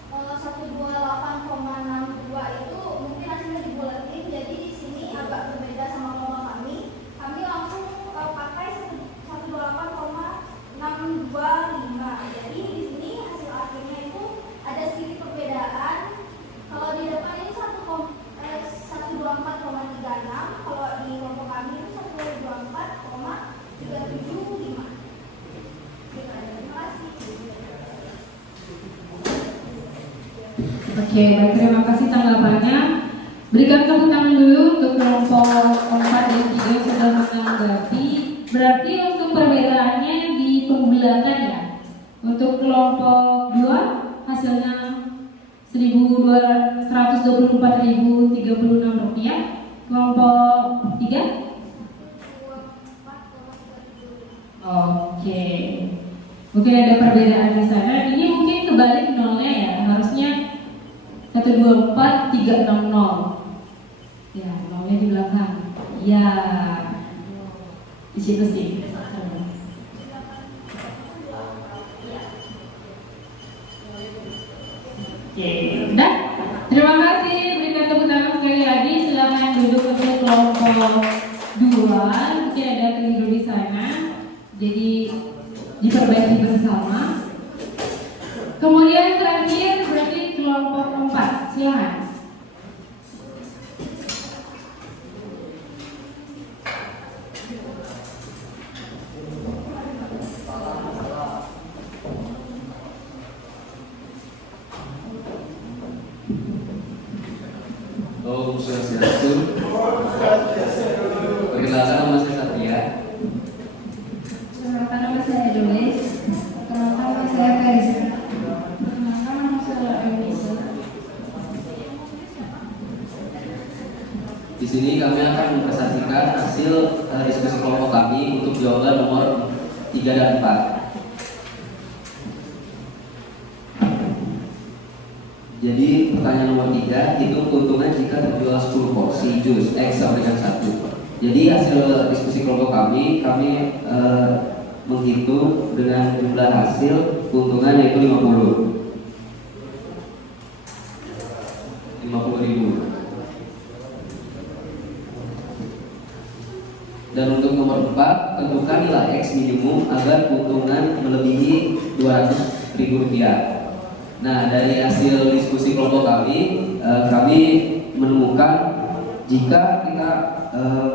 128,62 itu mungkin hasilnya dibuletin, jadi di sini agak berbeda sama kelompok kami. Kami langsung pakai 128,625. Jadi di sini hasil akhirnya itu ada sedikit perbedaan. Kalau di depan ini 124,36, kalau di kelompok kami itu 124,375. Terima kasih. Oke, baik, terima kasih tanggapannya. Berikan tepuk tangan dulu untuk kelompok 4 dan 3 yang sudah menanggapi. Berarti untuk perbedaannya di pembulakan ya. Untuk kelompok 2 hasilnya Rp124.036. Kelompok 3? Oke. Mungkin ada perbedaan di sana. Ini mungkin kebalik nolnya ya. Harusnya 124.360. Ya, nolnya di belakang. Ya, di situ sih. Oke, udah. Terima kasih. Berikan tepuk tangan sekali lagi. Silakan duduk untuk kelompok 2. Mungkin ada keliru di sana. Jadi diperbaiki bersama. Kemudian terakhir berarti kelompok 4. Silakan. Om Swastiastu. Perkenalkan nama saya Satria. Perkenalkan nama saya Dolis. Perkenalkan nama saya Feris. Perkenalkan nama saya Elisa. Di sini kami akan mempresentasikan hasil diskusi kelompok kami untuk jawaban nomor 3 dan 4. Jadi pertanyaan nomor 3, hitung keuntungan jika terjual 10 porsi jus X sama dengan 1. Jadi hasil diskusi kelompok kami menghitung dengan jumlah hasil keuntungan yaitu 50.000. Dan untuk nomor 4, tentukan nilai X minimum agar keuntungan melebihi Rp200.000. Nah, dari hasil diskusi kelompok kami menemukan jika kita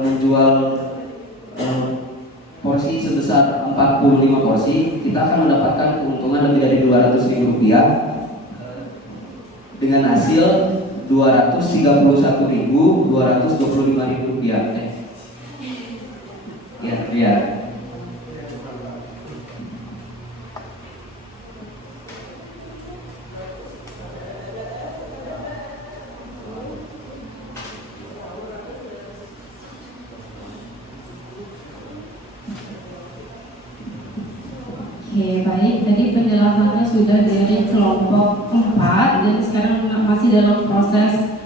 menjual porsi sebesar 45 porsi, kita akan mendapatkan keuntungan lebih dari Rp200.000 dengan hasil Rp231.225. Ya. Oke, baik. Tadi penjelasannya sudah dari kelompok 4 dan sekarang masih dalam proses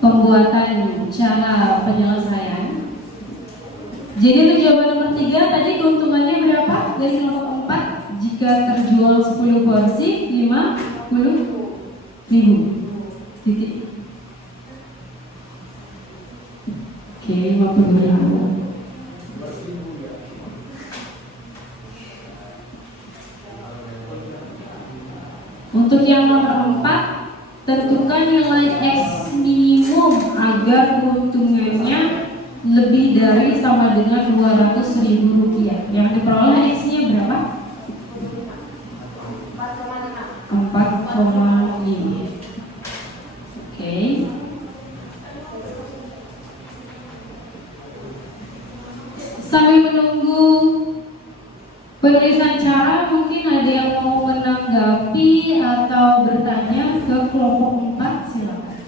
pembuatan cara penyelesaian. Jadi untuk jawaban nomor 3 tadi keuntungannya berapa dari kelompok 4? Jika terjual 10 porsi 50.000 titik. Oke, 50.000. Untuk yang nomor 4, tentukan nilai X minimum agar keuntungannya lebih dari sama dengan Rp200.000. Yang diperoleh X-nya berapa? 4,5. Oke. Sambil menunggu penulisan cara, mungkin ada yang mau menanggapi atau bertanya ke kelompok 4, silakan.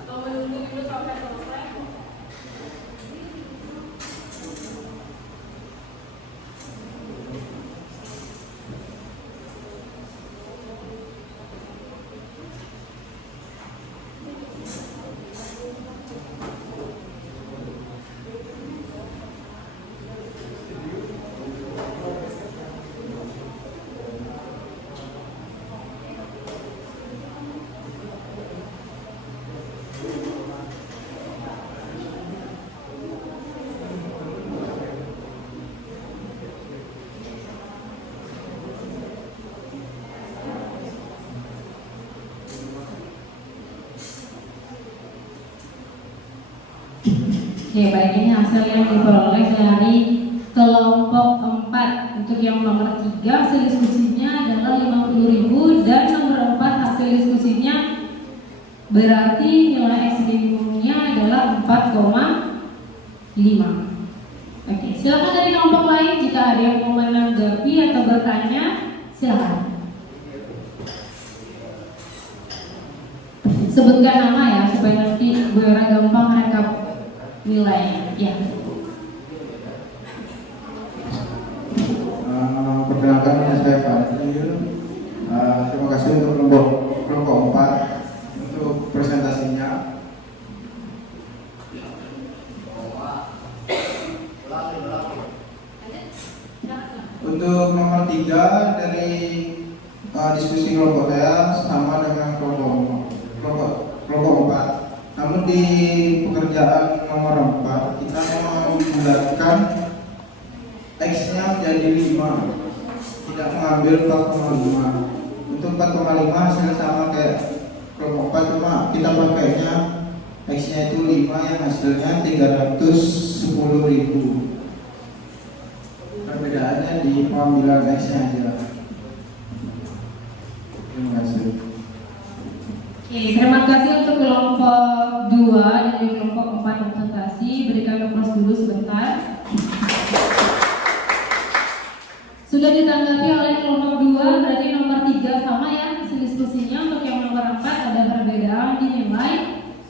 Atau menunggu dulu sampai selesai. Oke, baik, ini hasil yang diperoleh dari kelompok 4. Untuk yang nomor 3 hasil diskusinya adalah 50.000 dan nomor 4 hasil diskusinya berarti nilai X minimumnya adalah 4,5. Oke, silakan dari kelompok lain jika ada yang mau menanggapi atau bertanya, silakan. Sebutkan nama ya supaya nanti Bu Era gampang rekap nilainya. Ya. Perkenalkan, saya Fadil. Terima kasih untuk kelompok 4 untuk presentasinya. Untuk nomor 3 dari diskusi kelompok saya sama dengan kelompok 4. Namun di pekerjaan nomor 4 kita membulatkan X-nya menjadi 5, tidak mengambil 4,5. Untuk 4,5 hasilnya sama kayak kelompok 4, cuma kita pakainya X-nya itu 5 yang hasilnya 310.000. Perbedaannya di pengambilan X-nya aja. Terima kasih. Oke, terima kasih untuk kelompok 2 dan juga kelompok 4 presentasi. Berikan aplaus dulu sebentar. Sudah ditanggapi oleh kelompok 2, berarti nomor 3 sama ya hasil diskusinya. Untuk yang nomor 4 ada perbedaan di nilai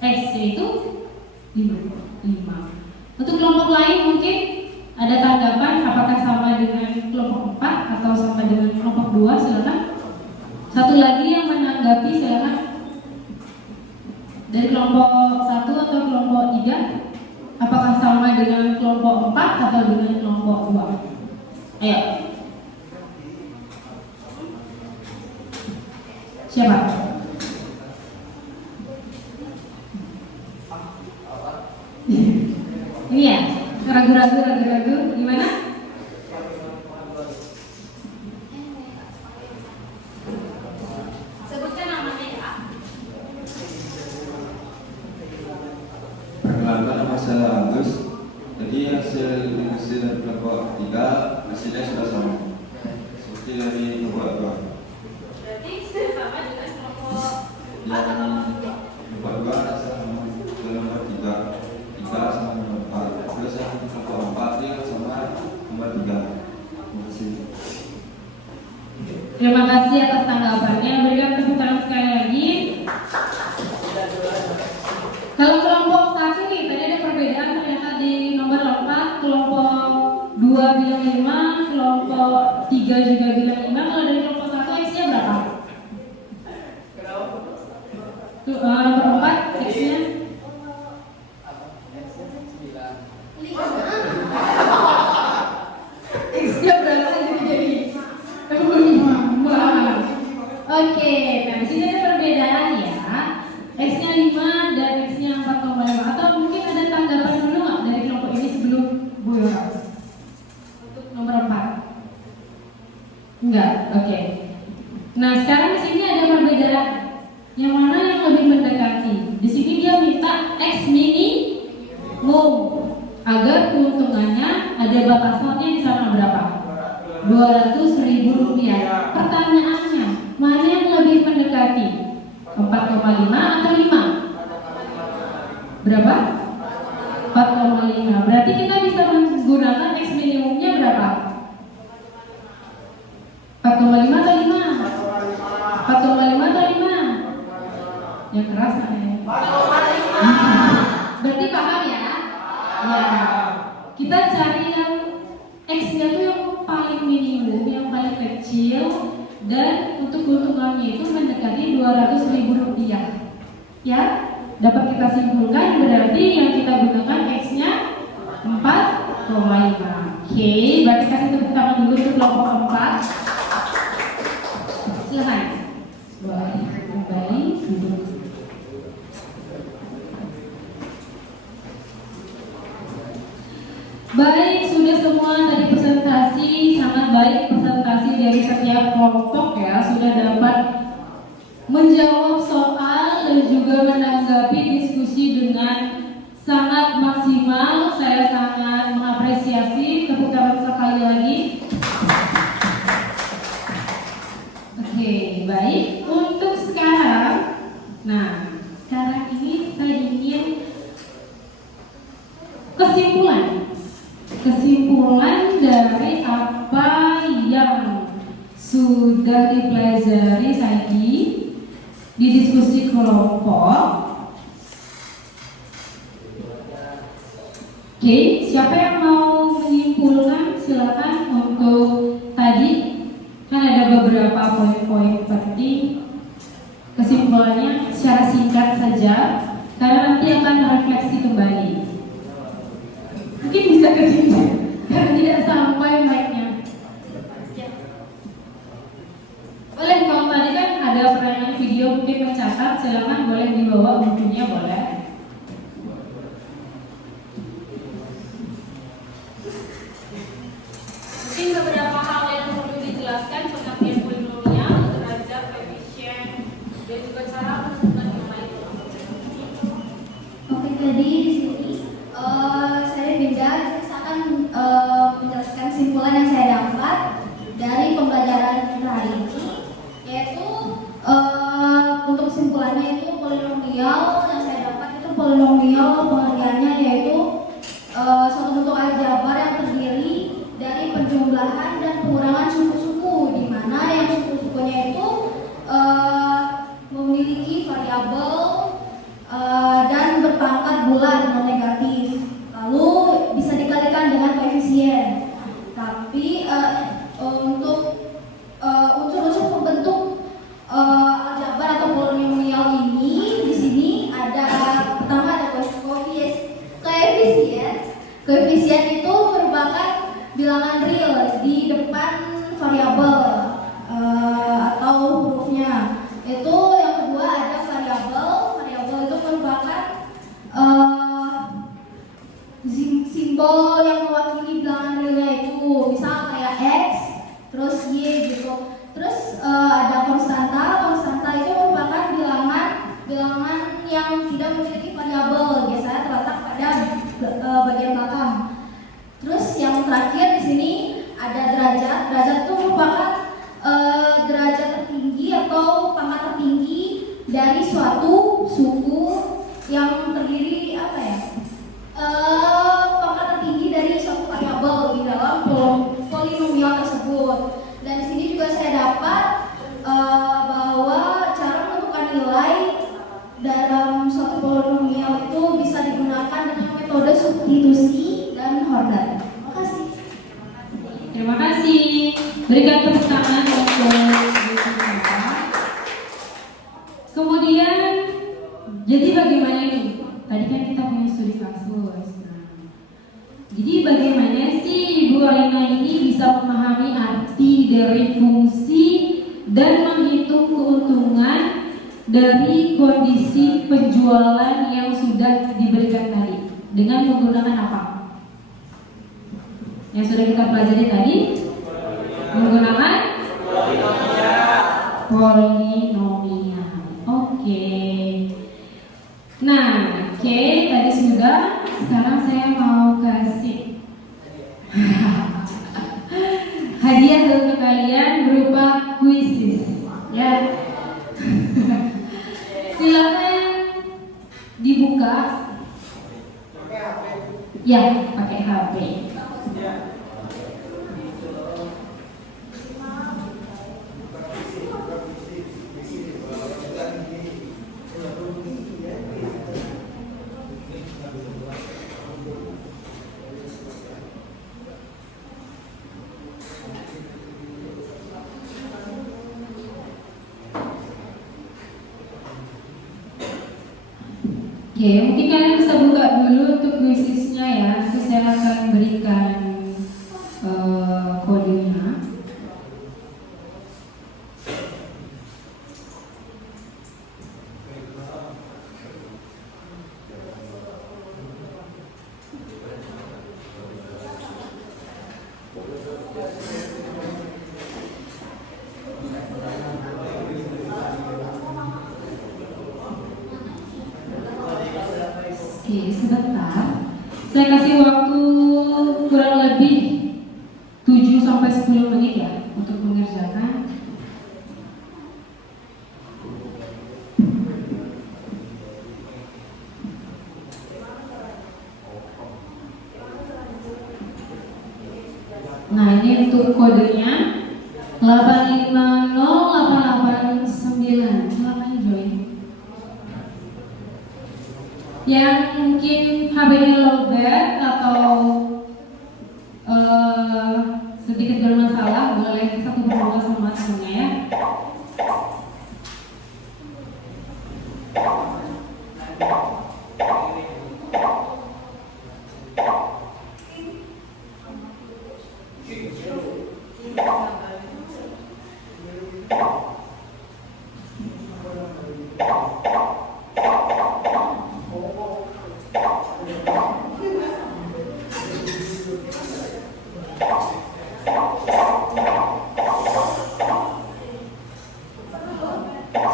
X, yaitu 5. Untuk kelompok lain mungkin ada tanggapan apakah sama dengan kelompok 4 atau sama dengan kelompok 2, silakan. Satu lagi yang menanggapi, silakan. Dari kelompok 1 atau kelompok 3, apakah sama dengan kelompok 4 atau dengan kelompok 2? Ayo. Siapa? Ini ya? Ragu-ragu, gimana? Sebutkan namanya ya. Perkenalkan, nama saya Agus. Jadi hasil kelompok 3 hasilnya sudah sama seperti dari kelompok 2. Berarti sudah sama dengan kelompok Yang kelompok 2 ada sama kelompok 3 sama kelompok 4. Terus yang kelompok 4 yang sama nomor 3. Terima kasih. Terima kasih atas tanggapannya. Berikan tepuk tangan sekali lagi. Kalau kelompok 1 nih, tadi ada perbedaan ternyata di nomor 4, kelompok 2 bilang 5, kelompok 3 juga bilang 5. Kalau dari kelompok 1 X-nya berapa? Nomor 4 X-nya X-nya berapa jadi? Oke, nah di sini ada perbedaan ya. X-nya 5 dan X-nya 4,5. Atau mungkin ada tanggapan dulu nggak dari kelompok ini sebelum Bu Yora? Untuk nomor 4? Enggak, oke. Nah sekarang di sini ada perbedaan. Yang mana yang lebih mendekati? Di sini dia minta X minimum agar keuntungannya ada batasannya di sana berapa? 200.000 rupiah. Pertanyaannya, mana yang lebih mendekati? 4,5 atau 5? Berapa? 4,5. Berarti kita bisa menggunakan X minimumnya berapa? 4,5 atau 5? 4,5 atau 5? Yang keras namanya. Berarti paham ya? Ya. Kita cari yang X-nya tuh yang paling minimum, yang paling kecil, dan untuk keuntungannya itu mendekati 200.000 rupiah. Ya, dapat kita simpulkan berarti yang kita gunakan X-nya 4,5. Oke, berarti kasih tepuk tangan dulu untuk kelompok 4. Silakan. Boleh kembali duduk. Baik, sudah semua tadi presentasi, sangat baik presentasi dari setiap kelompok ya, sudah dapat menjawab soal dan juga menanggapi diskusi dengan sangat maksimal. Saya sangat mengapresiasi, tepuk tangan sekali lagi. Oke, baik. Untuk sekarang, nah sekarang ini saya ingin kesimpulan dari apa yang sudah dipelajari tadi di diskusi kelompok. Oke, siapa yang mau menyimpulkan? Silakan. Untuk tadi kan ada beberapa poin-poin penting. Kesimpulannya secara singkat saja, karena nanti akan refleksi kembali. Mungkin bisa ke sini karena tidak sampai mic-nya. Boleh kok. Jadi di sini saya pindah, saya akan menjelaskan kesimpulan yang saya dapat dari pembelajaran kita hari ini, yaitu untuk kesimpulannya itu polinomial yang saya dapat itu polinomial pengertiannya yaitu suatu bentuk aljabar yang terdiri dari penjumlahan dan pengurangan suku-suku, di mana yang suku-sukunya itu memiliki variabel dan berpangkat bulat non negatif, lalu bisa dikalikan dengan koefisien. Tapi untuk unsur-unsur pembentuk aljabar atau polinomial ini di sini ada pertama ada koefisien. Koefisien itu merupakan bilangan real di depan variabel atau hurufnya. Itu yang kedua ada variabel. Variabel itu merupakan simbol yang mewakili bilangan realnya itu, misal kayak x, terus y gitu. Terus ada konstanta. Konstanta itu merupakan bilangan yang tidak memiliki variabel, biasanya terletak pada bagian belakang. Terus yang terakhir di sini ada derajat. Derajat itu merupakan derajat tertinggi atau pangkat tertinggi dari suatu suku yang terdiri pangkat tertinggi dari suatu variabel di dalam polinomial tersebut. Dan di sini juga saya dapat bahwa cara menentukan nilai dalam suatu polinomial itu bisa digunakan dengan metode substitusi dan Horner. Terima kasih. Terima kasih. Berikan tepuk tangan untuk Bu Sinta. Kemudian, jadi bagaimana nih? Tadi kan kita punya studi kasus. Jadi bagaimana sih Ibu Alina ini bisa memahami arti dari fungsi dan menghitung keuntungan dari kondisi penjualan yang sudah diberikan tadi dengan menggunakan apa? Yang sudah kita pelajari tadi menggunakan polinomial. Oke. Nah, tadi sudah. Sekarang saya mau kasih hadiah untuk kalian berupa kuisis. Ya. Silakan dibuka. Ya, pakai HP. Oke, mungkin kalian bisa buka dulu untuk kuisisnya ya. Nanti saya akan berikan kodenya. Oke, sebentar. Saya kasih waktu kurang lebih 7-10 menit ya untuk mengerjakan. Nah, ini untuk kodenya 850889. Silakan join. Yang mungkin HP-nya lowbat atau sedikit bermasalah, boleh satu berdua sama temennya ya.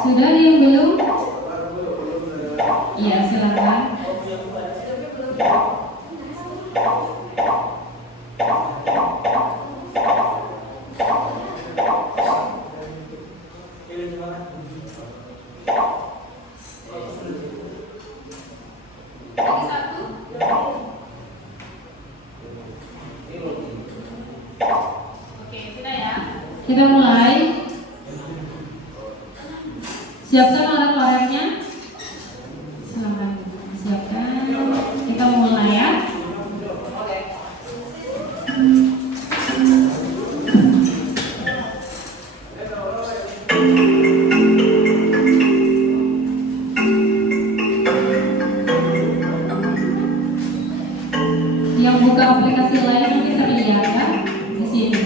Sudah ada yang belum? Iya, silakan. Kita mulai. Siapkan loreng-lorengnya. Silakan siapkan. Kita mulai ya. Yang buka aplikasi lain mungkin terlihat kan di sini.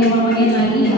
5 bagian lagi ya.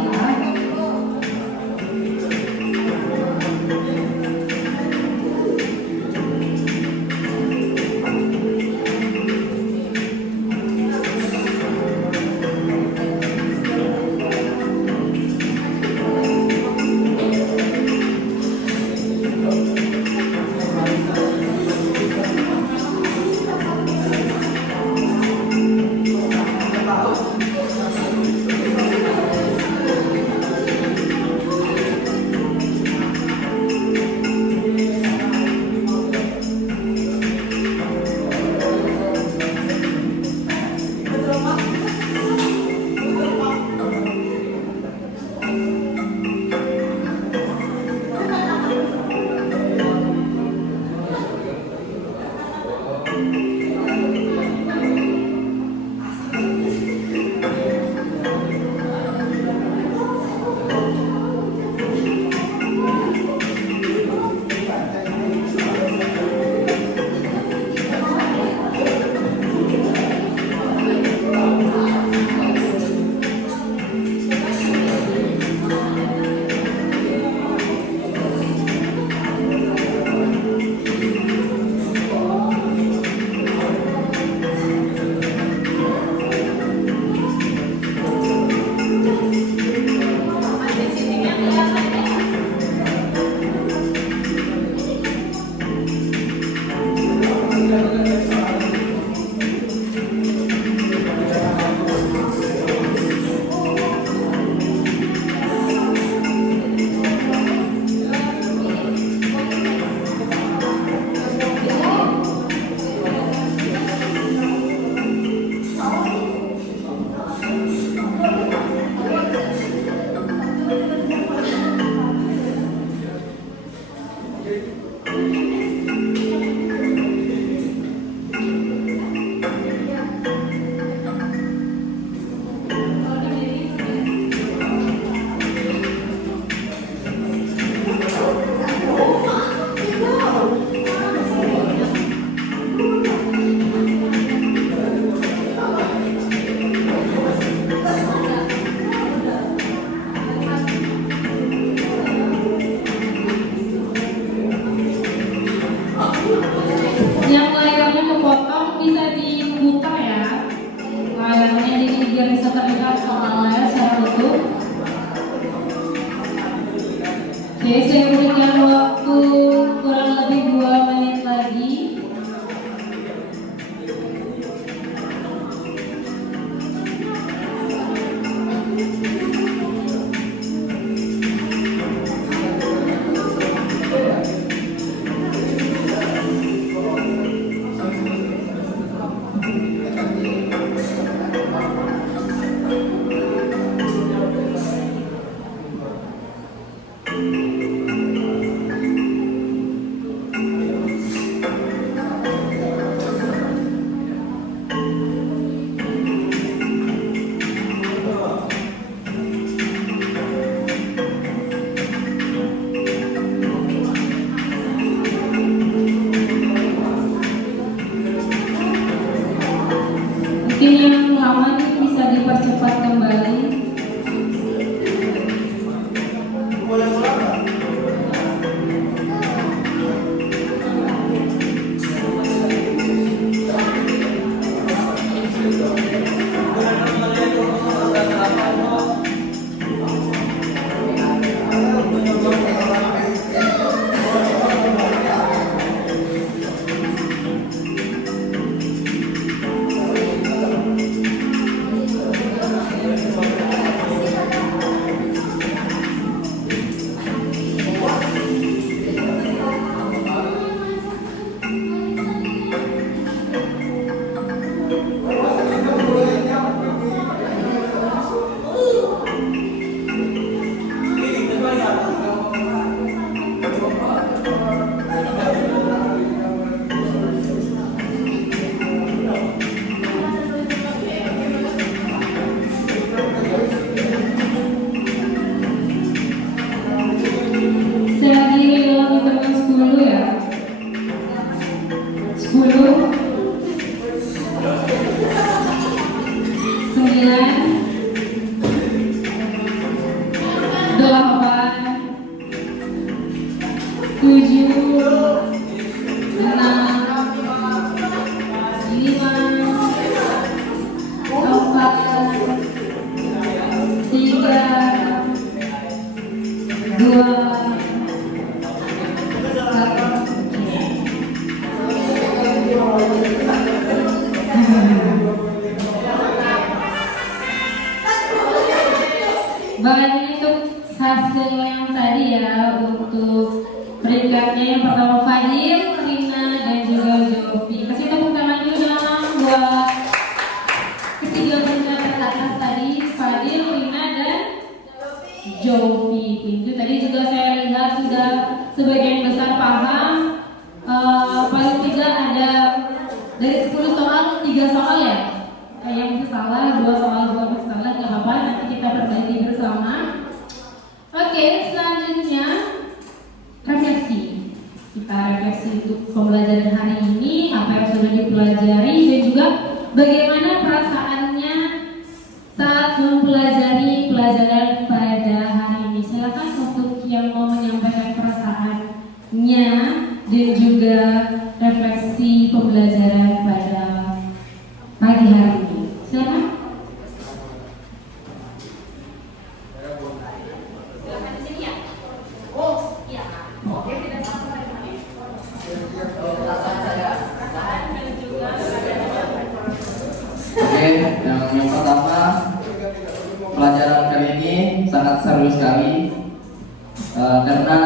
refleksi untuk pembelajaran hari ini, apa yang sudah dipelajari, dan juga bagaimana perasaannya saat mempelajari pelajaran pada hari ini. Silakan untuk yang mau menyampaikan perasaannya dan juga refleksi pembelajaran pada pagi hari ini. Silakan. Oke, yang pertama, pelajaran kali ini sangat seru sekali karena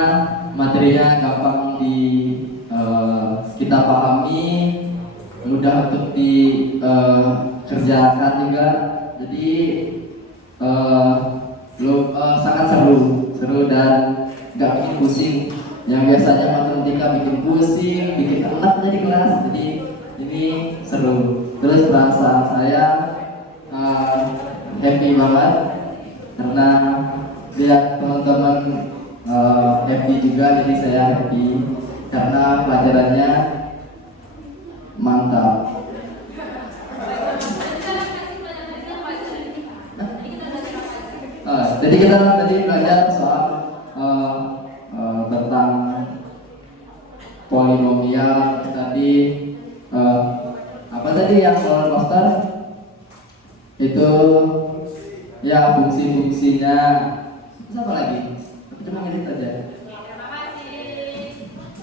materinya gampang kita pahami, mudah untuk dikerjakan juga. Jadi sangat seru dan nggak bikin pusing. Yang biasanya matematika bikin pusing, bikin enak jadi kelas. Jadi ini seru. Terus perasaan saya happy banget karena lihat teman-teman happy juga, jadi saya happy karena pelajarannya mantap. Jadi kita tadi belajar soal tentang polinomial tadi. Apa tadi yang roller coaster itu ya, fungsi-fungsinya. Terus apa lagi? Cuma ngedit aja.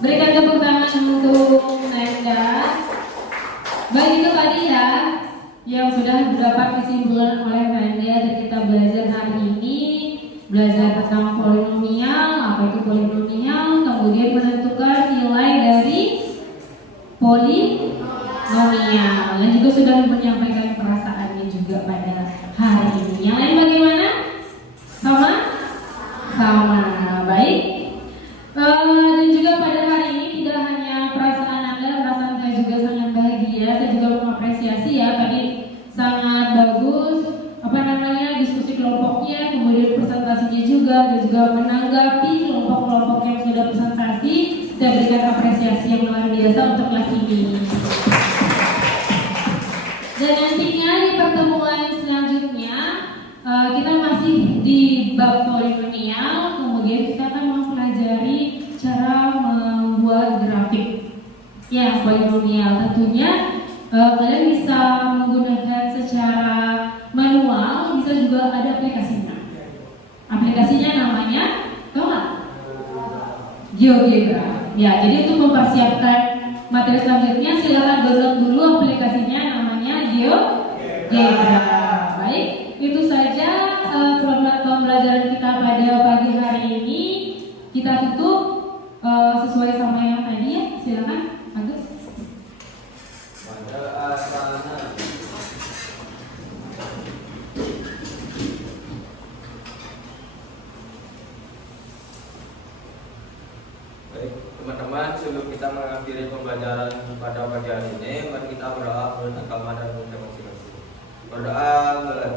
Berikan tepuk tangan untuk Nenda. Baik, itu tadi ya yang sudah dapat kesimpulan oleh Nenda dan kita belajar hari ini. Belajar tentang polinomial, apa itu polinomial, kemudian menentukan nilai dari polinomial, dan juga sudah menyampaikan perasaannya juga pada hari ini. Yang lain bagaimana? Sama? Sama. Baik. Dan juga pada hari ini tidak hanya perasaan Anda, perasaan saya juga sangat bahagia. Saya juga mengapresiasi ya, tadi sangat bagus diskusi kelompoknya, kemudian presentasinya juga, dan juga menanggapi kelompok-kelompok yang sudah presentasi. Saya berikan apresiasi yang luar biasa untuk kelas ini. Dan nantinya di pertemuan selanjutnya kita masih di bab polinomial, kemudian kita akan mempelajari cara membuat grafik ya polinomial. Tentunya kalian bisa menggunakan secara manual, bisa juga ada aplikasinya. Aplikasinya namanya GeoGebra. Ya, jadi untuk mempersiapkan materi selanjutnya silakan download dulu aplikasinya, namanya GeoGebra. Baik, itu saja pembelajaran kita pada pagi hari ini. Kita tutup sesuai sama yang tadi ya. Silakan, Agus. Teman-teman, sebelum kita mengakhiri pembelajaran pada pagi hari ini, mari kita berdoa menurut agama dan menurut masing-masing. Berdoa mulai.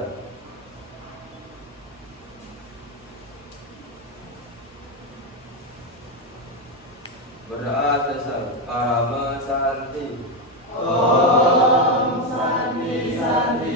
Berdoa selesai. Parama Santi. Om Santi Santi.